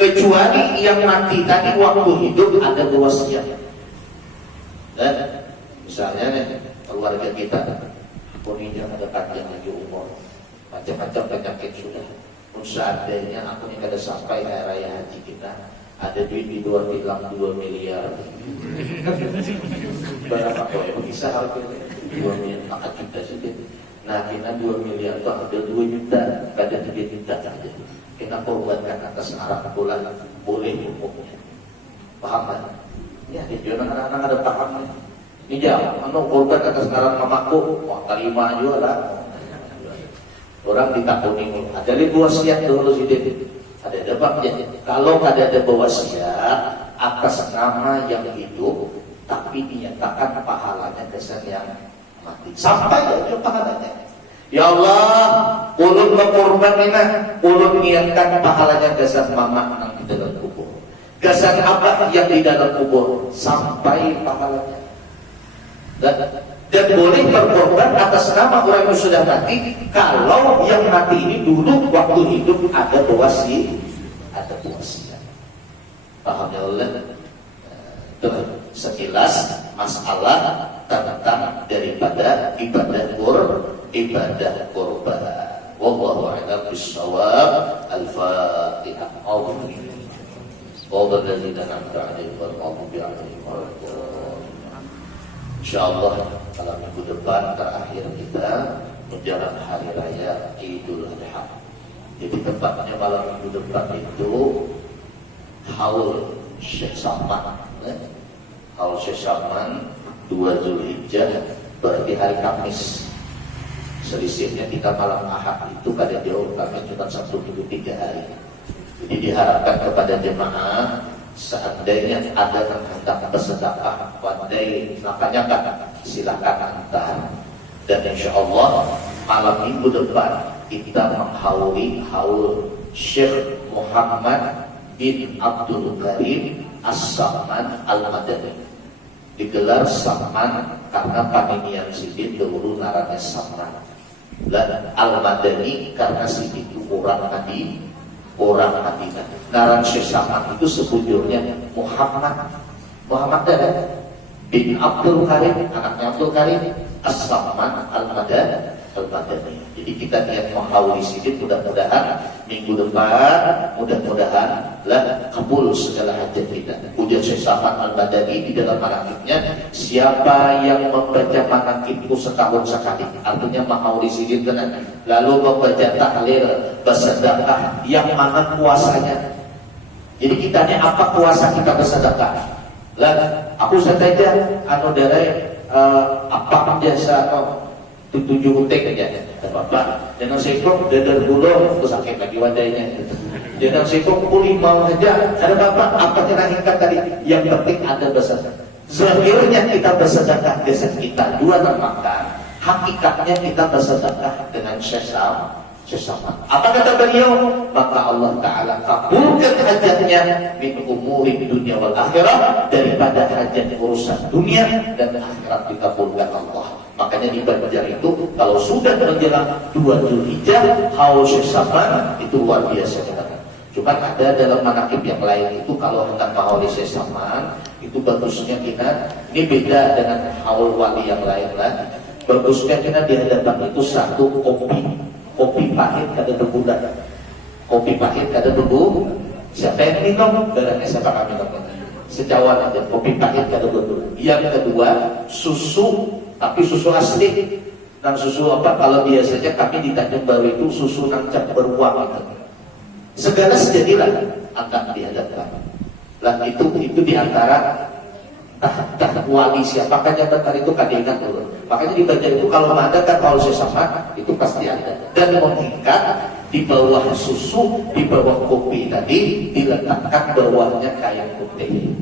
kecuali yang mati tadi waktu hidup ada wasiat. Dan misalnya nih keluarga kita punya ada panjang lagi umur, macam-macam penyakit sudah. Seandainya aku ini kada sampai hari raya haji kita ada duit di luar hilang 2 miliar. Berapa kau yang bisa harus 2 miliar 4 juta saja. Nah kita 2 miliar itu ada 2 juta, ada 3 juta saja. Kita korbankan atas arah bulan boleh hukumnya. Paham kan? Ya, dia anak-anak ada pahamnya. Ini jangan, korban atas arah mamaku, wah terima juga lah. Orang ditakuni, ada wasiat dulu sih, ada debaknya. Kalau ada wasiat, atas nama yang hidup, tapi dinyatakan pahalanya kesan yang mati. Sampai ada pahalanya. Ya Allah, ulun berkorban ini, ulun niatkan pahalanya kesan mama yang di dalam kubur, kesan abah yang di dalam kubur, sampai pahalanya. Dan boleh berkorban atas nama orang yang sudah mati, kalau yang mati ini dulu waktu hidup ada wasiat. Paham ya Allah? Itu sekilas masalah tentang daripada ibadah kurban. Wallahu a'lam bishawab. Al-Fatihah. Insyaallah kalau minggu depan terakhir kita menjelang hari raya Idul Adha. Jadi tepatnya malam minggu depan itu Haul Syekh Salman, Haul Syekh Salman 2 Zulhijjah, berarti hari Kamis. Selisihnya kita malam Ahad itu pada jauh kami cuma 1 minggu 3 hari. Jadi diharapkan kepada jemaah, seandainya ada yang hendak bersedekah pandai nakanya silakan hantar. Dan insya Allah malam minggu depan kita menghauli haul Syekh Muhammad bin Abdul Karim As-Salman Al-Madani. Digelar Salman karena paninian sidin dahulu naranya Salman, dan Al-Madani karena sidin itu orang Madinah. Naran Syekh Salman itu sebujurnya Muhammad bin Abdul Karim, anaknya Abdul Karim As-Salman Al-Madani. Jadi kita niat menghauli sidin, mudah-mudahan minggu depan mudah-mudahan lah kabul segala hajat kita. Ujar Syekh Salman Al-Madani di dalam manaqibnya, siapa yang membaca manaqibku setahun sekali, artinya menghauli sidin dengan lalu membaca tahlil bersedekah, yang mana puasanya. Jadi kita ini apa puasa kita bersedekah? Lah aku saja dari apa biasa tujuh utek aja, Bapak. Jangan sekong dadar gulung, terus sakit lagi wadahnya. Jangan sekong kulimau aja, ada Bapak. Apa yang kita tadi? Yang penting ada bersedekah. Zahirnya kita bersedekah desa kita 2 makan. Hakikatnya kita bersedekah dengan Syekh Salman. Apa kata beliau? Maka Allah Ta'ala kabulkan hajatnya min umuri dunia wal akhirah, daripada hajat urusan dunia dan akhirat dikabulkan Allah. Makanya di Banjar itu kalau sudah menjelang 2 Zulhijjah haul Syekh Salman itu luar biasa. Cuma ada dalam manaqib yang lain itu kalau hendak menghauli Syekh Salman itu bagusnya kita, ini beda dengan haul wali yang lain lah. Bagusnya kita di hadapan itu satu kopi pahit kada bergula. Kopi pahit kada bergula. Siapa yang minum? Barangnya siapa kami minum. Secawan aja kopi pahit kada bergula. Yang kedua susu, tapi susu asli. Nang susu apa? Kalau biasanya kami di Tanjung Baru itu susu nang cap beruang itu. Segala sejadilah akan dihadapkan. Lah itu diantara tahta wali siapakah jabatan itu kadingan dulu. Makanya di Banjar itu kalau ada kan kalau sesama itu pasti ada. Dan mengikat di bawah susu, di bawah kopi tadi diletakkan bawahnya kain putih.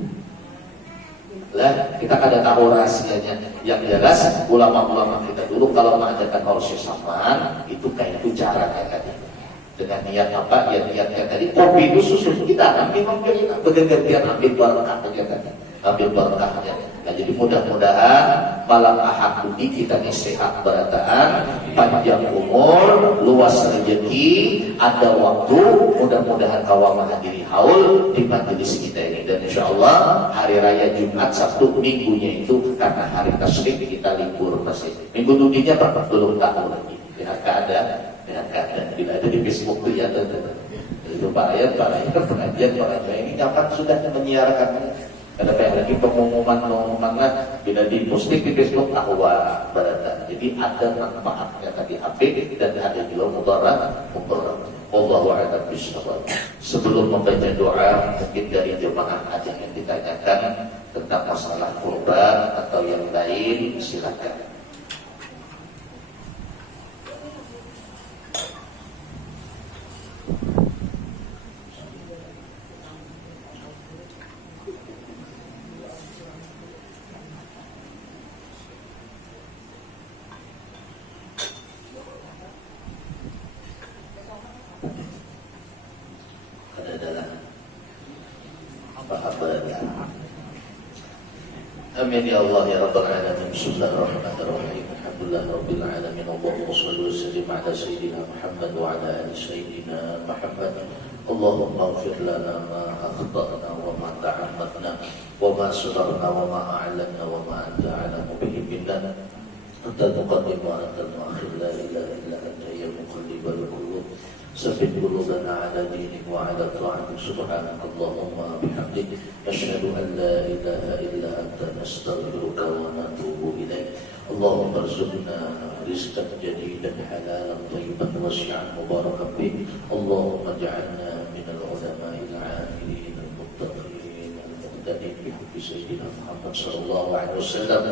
Lah kita kada tahu rahasianya. Yang jelas ulama-ulama kita dulu kalau mengadakan kalau sesama itu kayak itu caranya tadi. Dengan niat apa? Ya niatnya tadi kopi itu susu kita ambil bergantian ambil barakahnya tadi. Ambil barakahnya. Nah, jadi mudah-mudahan malam Ahad ini kita ini sehat berataan, panjang umur, luas rezeki, ada waktu, mudah-mudahan kawan menghadiri haul di majelis kita ini. Dan insya Allah hari raya Jumat, Sabtu, minggunya itu karena hari tasyrik kita libur masih. Minggu dudinya belum tahu lagi. PHK ada. Bila ada di Facebook itu ya ada. Itu Pak Ayat pengajian ini kapan sudah menyiarkannya? Ada kayak lagi pengumuman bila diposting di Facebook ahwa berada. Jadi ada manfaatnya tadi apik dan ada juga mudarat. Wallahu a'lam bishawab. Sebelum membaca doa, mungkin dari jemaah ada yang ditanyakan tentang masalah kurban atau yang lain, silakan. Amin ya Allah ya Rabbal Alamin. Bismillahirrahmanirrahim. Alhamdulillahirabbil alamin. Allahumma shalli wa sallim ala sayyidina Muhammad wa ala ali sayyidina Muhammad. Allahumma ighfir lana ma akhtana wa ma ta'ammadna wa ma asrarna wa ma a'lanna wa ma anta a'lamu bihi minna. Anta tuqaddim wa anta al-mu'akhir, la ilaha illa anta ya muqallibal qulub. Sabbit qulubana ala dinik wa ala ta'atik. Subhanakallahumma bihamdik, asyhadu an la ilaha illa anta, nastaghfiruka wa natubu ilaik. Allahumma arzuqna rizqan jadidan halalan thayyiban wasi'an mubarakan bih. Allahumma ij'alna minal ulama'il 'amilin al-muttaqin al-muqtadin bi hubbi sayyidina Muhammad sallallahu alaihi wasallam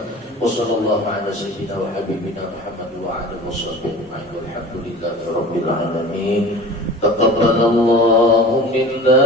wa sallallahu ala sayyidina wa habibina Muhammad wa ala washabbihi ajma'in walhamdulillahi rabbil alamin. Taqabbalallahu minna